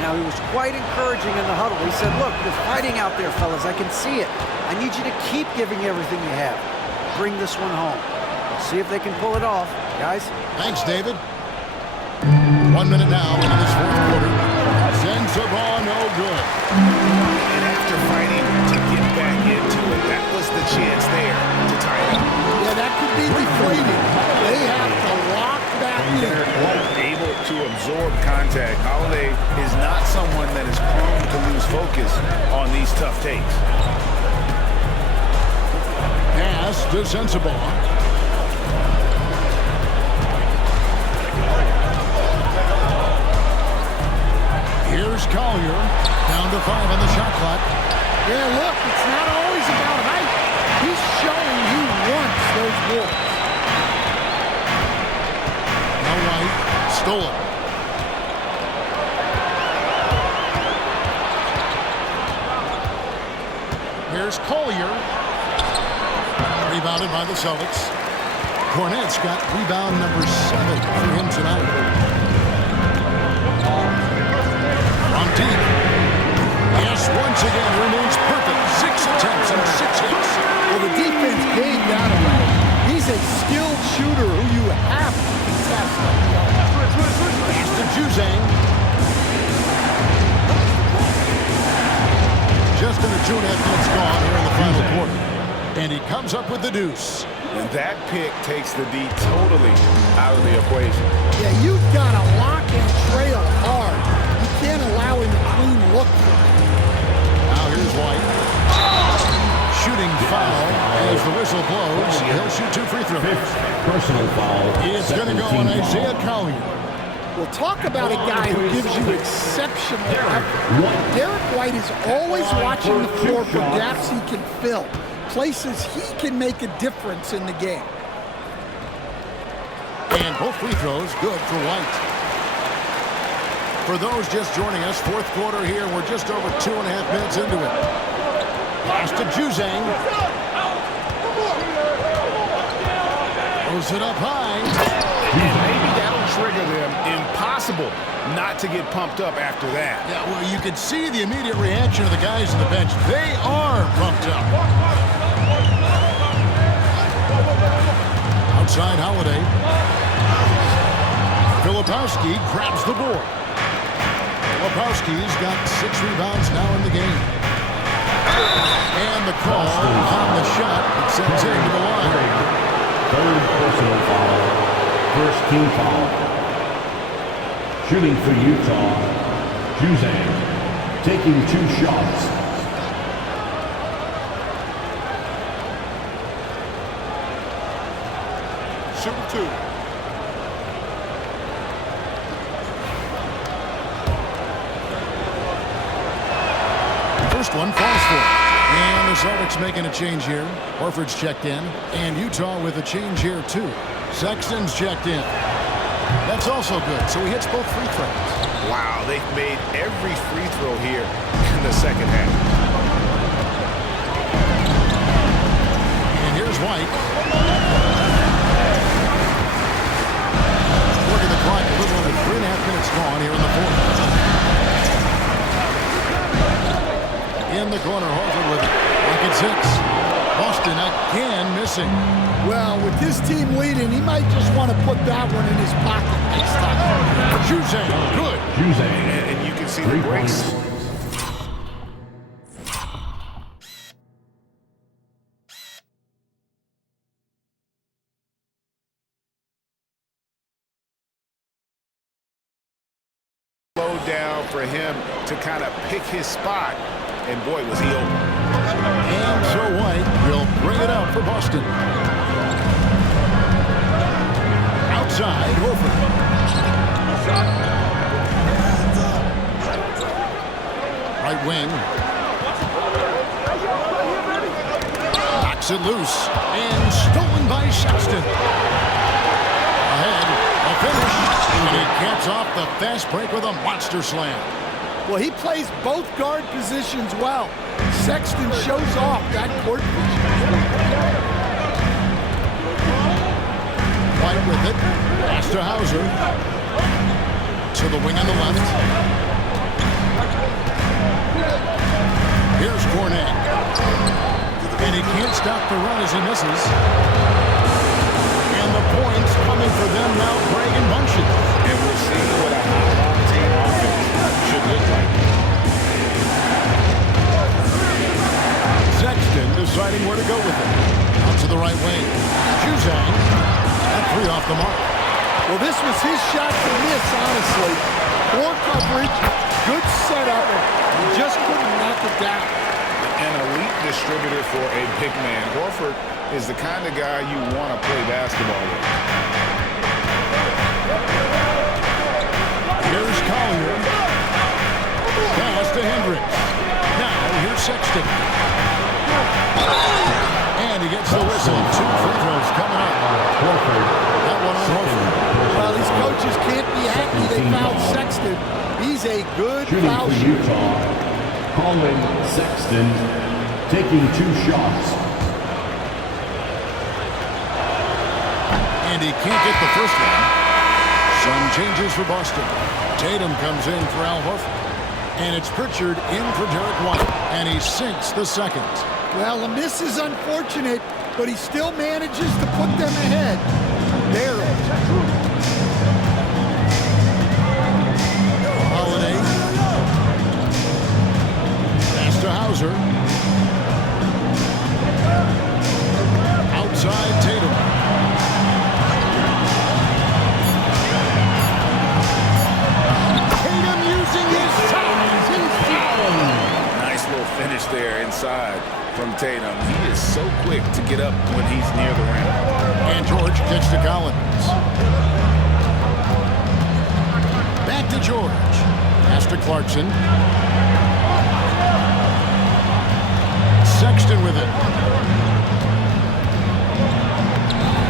Now, he was quite encouraging in the huddle. He said, look, you're fighting out there, fellas. I can see it. I need you to keep giving everything you have. Bring this one home. See if they can pull it off. Guys? Thanks, David. 1 minute now into this fourth quarter. Sensabaugh, no good. And after fighting to get back into it, that was the chance there to tie it up. Yeah, that could be deflating. They have to lock back in. Able to absorb contact. Holiday is not someone that is prone to lose focus on these tough takes. Pass to Sensabaugh. Here's Collier, down to 5 on the shot clock. Yeah, look, it's not always about height. He's showing he wants those balls. Now White, stolen. Here's Collier, rebounded by the Celtics. Cornette's got rebound number 7 for him tonight. From deep. Yes, once again remains perfect. 6 attempts and 6 hits. Well, the defense gave that away. He's a skilled shooter who you have to contest. Pass to Juzang. Just under 2.5 minutes gone here in the final quarter. And he comes up with the deuce. And that pick takes the D totally out of the equation. Yeah, you've got to lock and trail hard. You can't allow him a clean look. Now here's White. Shooting foul as the whistle blows. He'll shoot 2 free throws. Personal foul. It's going to go on Isaiah Collier. Well, talk about a guy who gives you exceptional effort. Derek White is always watching the floor for gaps he can fill, places he can make a difference in the game. And both free throws good for White. For those just joining us, fourth quarter here. We're just over 2.5 minutes into it. Pass to Juzang. Throws it up high. And maybe that'll trigger them. Impossible not to get pumped up after that. Yeah, well, you can see the immediate reaction of the guys on the bench. They are pumped up. Outside Holiday. Filipowski grabs the board. Filipowski's got 6 rebounds now in the game. And the call on the shot that sends him to the line. Third personal foul. First team foul. Shooting for Utah, Juzang taking 2 shots. Shooting 2. First one falls for it. And the Celtics making a change here. Horford's checked in. And Utah with a change here, too. Sexton's checked in. That's also good. So he hits both free throws. Wow, they've made every free throw here in the second half. And here's White. Look at the clock. A little over 3.5 minutes gone here in the fourth. In the corner, Horford with it. Rockets hits. Boston again missing. Well, with this team leading, he might just want to put that one in his pocket next time. Juzang, good. Juzang. And you can see 3 the breaks. points. Slow down for him to kind of pick his spot. And boy, was he open. And so White will bring it up for Boston. Outside, Horford. Right wing. Knocks it loose. And stolen by Sexton. Ahead, a finish. And he gets off the fast break with a monster slam. Well, he plays both guard positions well. Sexton shows off that court vision. White with it. Pass to Hauser. To the wing on the left. Here's Cornet. And he can't stop the run as he misses. And the points coming for them now, Craig and Bunchen. And we're seeing what a high-octane offense should look like. Sexton deciding where to go with it. Out to the right wing. Juzang. That 3 off the mark. Well, this was his shot to miss, honestly. Poor coverage, good setup, he just couldn't knock it down. An elite distributor for a big man. Horford is the kind of guy you want to play basketball with. Here's Collier. Pass to Hendricks. Now here's Sexton. And he gets the whistle. 2 free throws coming up. That one on Horford. Well, these coaches can't be happy they fouled Sexton. He's a good Shooting foul for shooter. Utah, Colin Sexton taking 2 shots. And he can't get the first one. Some changes for Boston. Tatum comes in for Al Horford. And it's Pritchard in for Derek White. And he sinks the second. Well, a miss is unfortunate, but he still manages to put them ahead. Barely. Holiday. Pass to Hauser. Outside Tatum. Tatum using his size. He's down. Nice little finish there inside from Tatum. He is so quick to get up when he's near the rim. And George gets to Collins. Back to George. Pass to Clarkson. Sexton with it.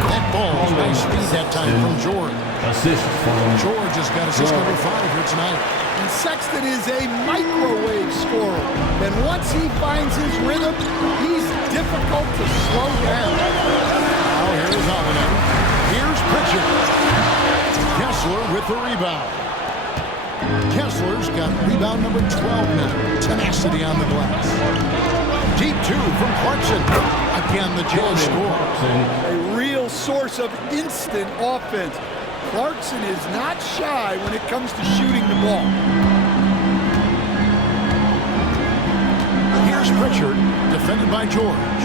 That ball, nice speed that time from George. Assist from George has got assist number 5 here tonight. And Sexton is a microwave scorer. And once he finds his rhythm, he's difficult to slow down. Now here's Holiday. Here's Pritchard. Kessler with the rebound. Kessler's got rebound number 12 now. Tenacity on the glass. Deep 2 from Clarkson. Again, the Jazz score. A real source of instant offense. Clarkson is not shy when it comes to shooting the ball. Here's Pritchard, defended by George.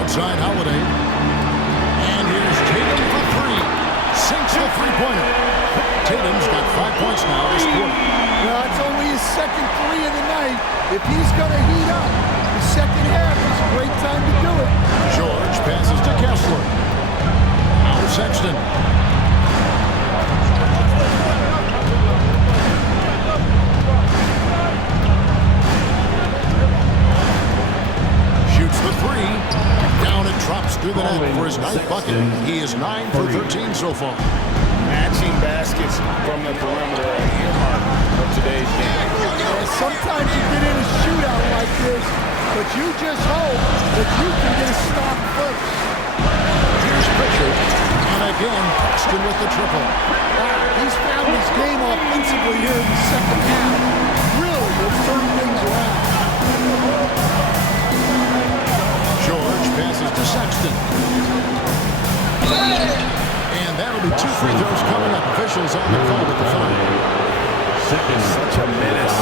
Outside Holiday. And here's Tatum for 3. Sinks the three-pointer. Tatum's got 5 points now this quarter. Well, it's only his second 3 of the night. If he's going to heat up, the second half is a great time to do it. George passes to Kessler. Now Sexton. Shoots the 3. Down and drops through the net for his 9th bucket. He is 9 for 13 so far. Matching baskets from the perimeter are the earmark of today's game. Sometimes you get in a shootout like this, but you just hope that you can get a stop first. Here's Pritchard. And again, Paxton with the triple. Wow, he's found his game offensively here in the second half. Really will turn things around. George passes to Sexton. And that'll be 2 free throws coming up. Officials on the call with the foul. Such a menace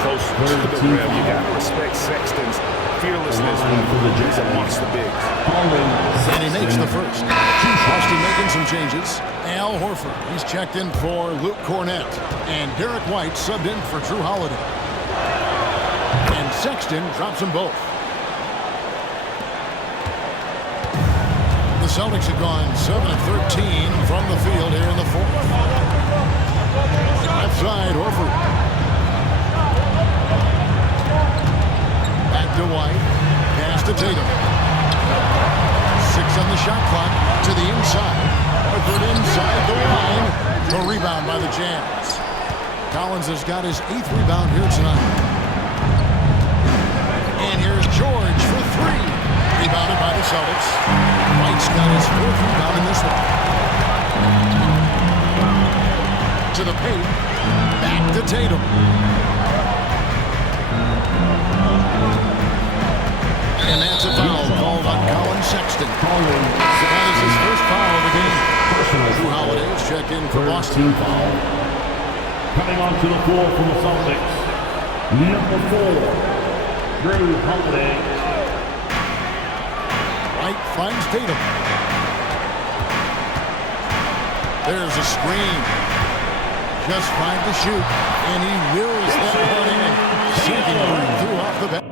close to the rim. You got to respect Sexton's fearlessness when he's amongst the bigs. And he makes the first. Boston making some changes. Al Horford, he's checked in for Luke Cornett. And Derek White subbed in for Drew Holiday. And Sexton drops them both. The Celtics have gone 7 of 13 from the field here in the fourth. Left side, Horford. Back to White. Pass to Tatum. 6 on the shot clock. To the inside. Horford inside the line. The rebound by the Jazz. Collins has got his 8th rebound here tonight. And here's George for 3. Rebounded by the Celtics. White's got his 4th rebound in this one. To the paint. Back to Tatum. And that's a foul called on Colin Sexton. That is his first foul of the game. Drew Holiday is checked in for Boston. foul. Coming onto the floor from the Celtics, number 4, Drew Holiday. White finds Tatum. There's a screen. Just 5 to shoot, and he wills that one in, sinking right through off the bat.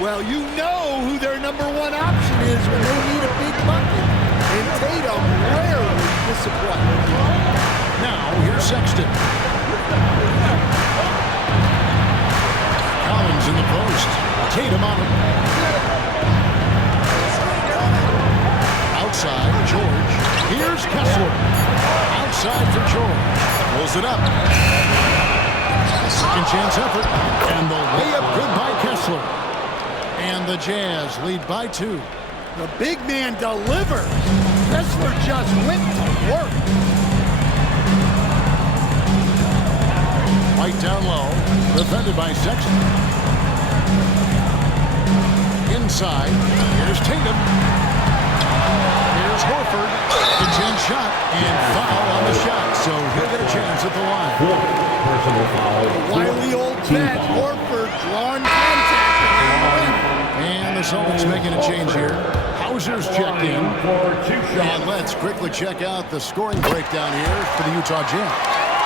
Well, you know who their number 1 option is when they need a big bucket. And Tatum rarely disappoints. Now, here's Sexton. Collins in the post. Tatum on him. Outside, George. Here's Kessler. inside for George. Pulls it up. Second chance effort. And the layup good by Kessler. And the Jazz lead by 2. The big man delivers. Kessler just went to work. White down low. Defended by Sexton. Inside. Here's Tatum. Here's Horford. Good shot. And foul on the shot. So he'll get a chance at the line. Personal foul. Wily old vet, Horford, drawing contact. And the Celtics making a change here. Hauser's checked in. And let's quickly check out the scoring breakdown here for the Utah Jazz.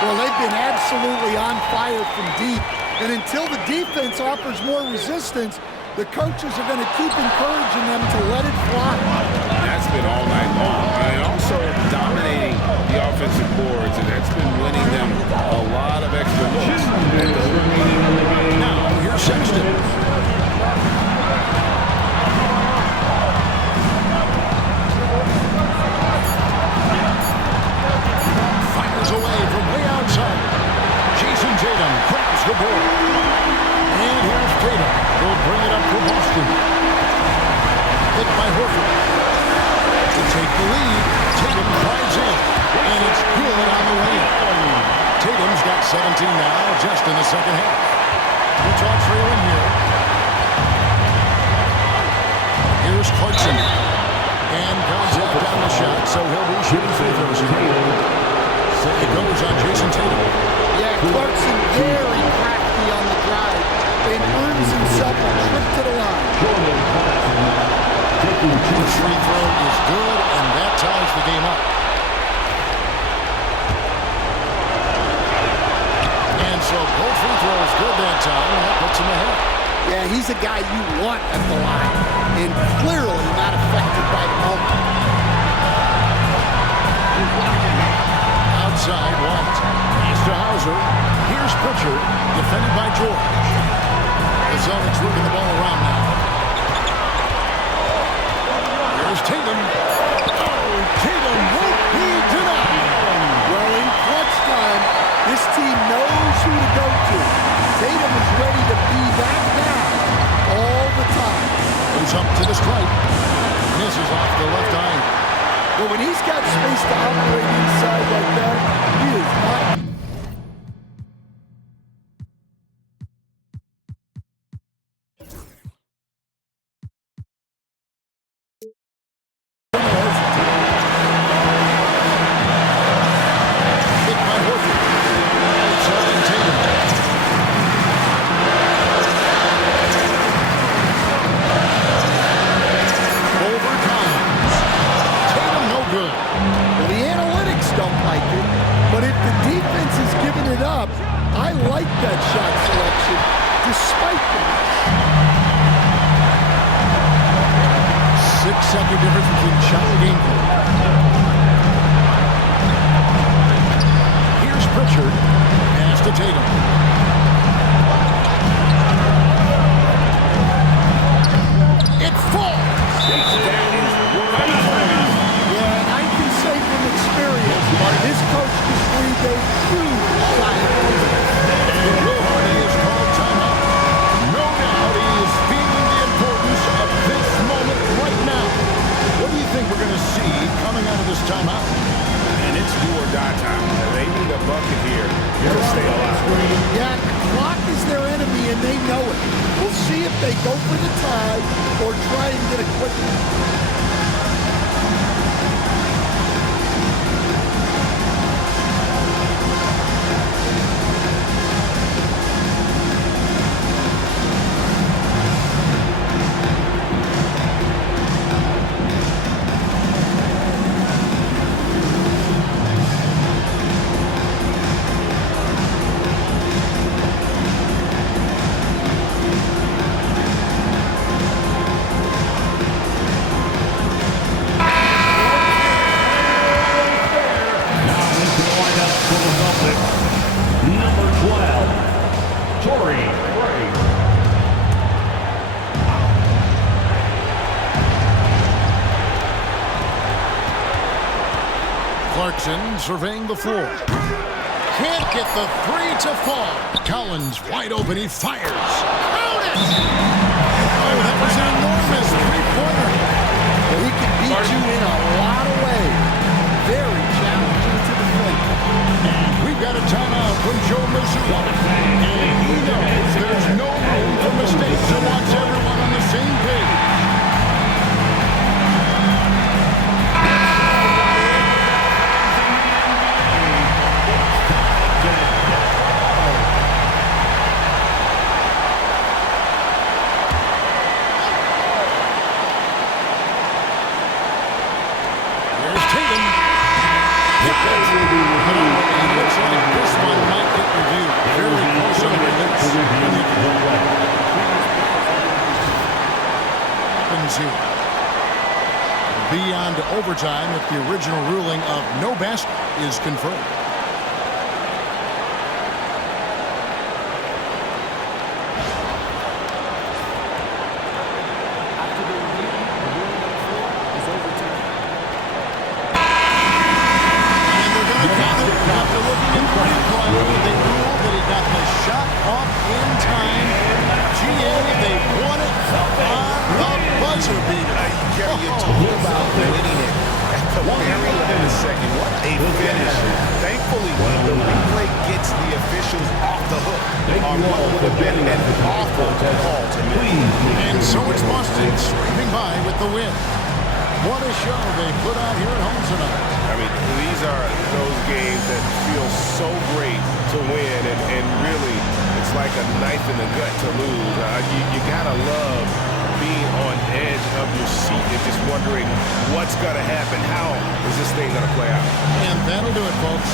Well, they've been absolutely on fire from deep. And until the defense offers more resistance, the coaches are going to keep encouraging them to let it fly. That's been all night long. And also dominating the offensive boards, and that's been winning them a lot of extra looks. Now, here's Sexton. Away from way outside. Jason Tatum grabs the board. And here's Tatum. He'll bring it up for Boston. Hit by Horford. To take the lead, Tatum drives in. And it's good on the way. Tatum's got 17 now, just in the second half. Utah trailing here. Here's Clarkson. And Gonzaga down the shot, so he'll be shooting free throws here. It goes on Jason Tatum. Yeah, Clarkson very crafty on the drive and earns himself a trip to the line. The free throw is good, and that ties the game up. And so both free throws good that time, and that puts him ahead. Yeah, he's a guy you want at the line, and clearly not affected by the moment. Outside, White. Pass to Hauser. Here's Pritchard, defended by George. The Celtics moving the ball around now. Here's Tatum. Oh, Tatum won't be denied. Well, in clutch time, this team knows who to go to. Tatum is ready to be that guy all the time. Goes up to the stripe. Misses off the left eye. But when he's got space to operate inside like that, he is not. Hit by Horford. Outside Tatum. Over Collins. Tatum no good. Well, the analytics don't like it, but if the defense is giving it up, I like that shot selection, despite the miss. 6-second difference between shot and game clock. Here's Pritchard. Pass to Tatum. It falls. Yeah, and I can say from experience, this coach just breathed a huge sigh of relief. And Will Hardy is called timeout. No doubt he is feeling the importance of this moment right now. What do you think we're going to see coming out of this timeout? And it's do or die time. They need a bucket here to stay alive. Yeah, the clock is their enemy, and they know it. We'll see if they go for the tie or try and get a quick one. Clarkson surveying the floor. Can't get the three to fall. Collins wide open. He fires. Count it! Oh, that was an enormous three-pointer. He can beat you in a lot of ways. Very challenging to defend. And we've got a timeout from Joe Mazzulla. And he knows there's no room for mistakes. So wants everyone on the same page. Beyond overtime if the original ruling of no basket is confirmed. And they're going to count it after looking in pretty quiet. They ruled that he got the shot off in time. GA, they won it on the buzzer beater. You talk about winning it at the very last second. What a finish. Thankfully, the replay gets the officials off the hook on what would have been an awful call to me. And so it's Boston scraping by with the win. What a show they put on here at home tonight. I mean, these are those games that feel so great to win, and really, it's like a knife in the gut to lose. You gotta love being on edge of your seat and just wondering what's going to happen. How is this thing going to play out? And that'll do it, folks.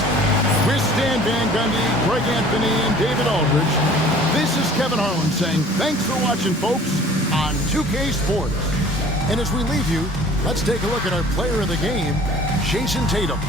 With Stan Van Gundy, Greg Anthony, and David Aldridge, this is Kevin Harlan saying thanks for watching, folks, on 2K Sports. And as we leave you, let's take a look at our player of the game, Jason Tatum.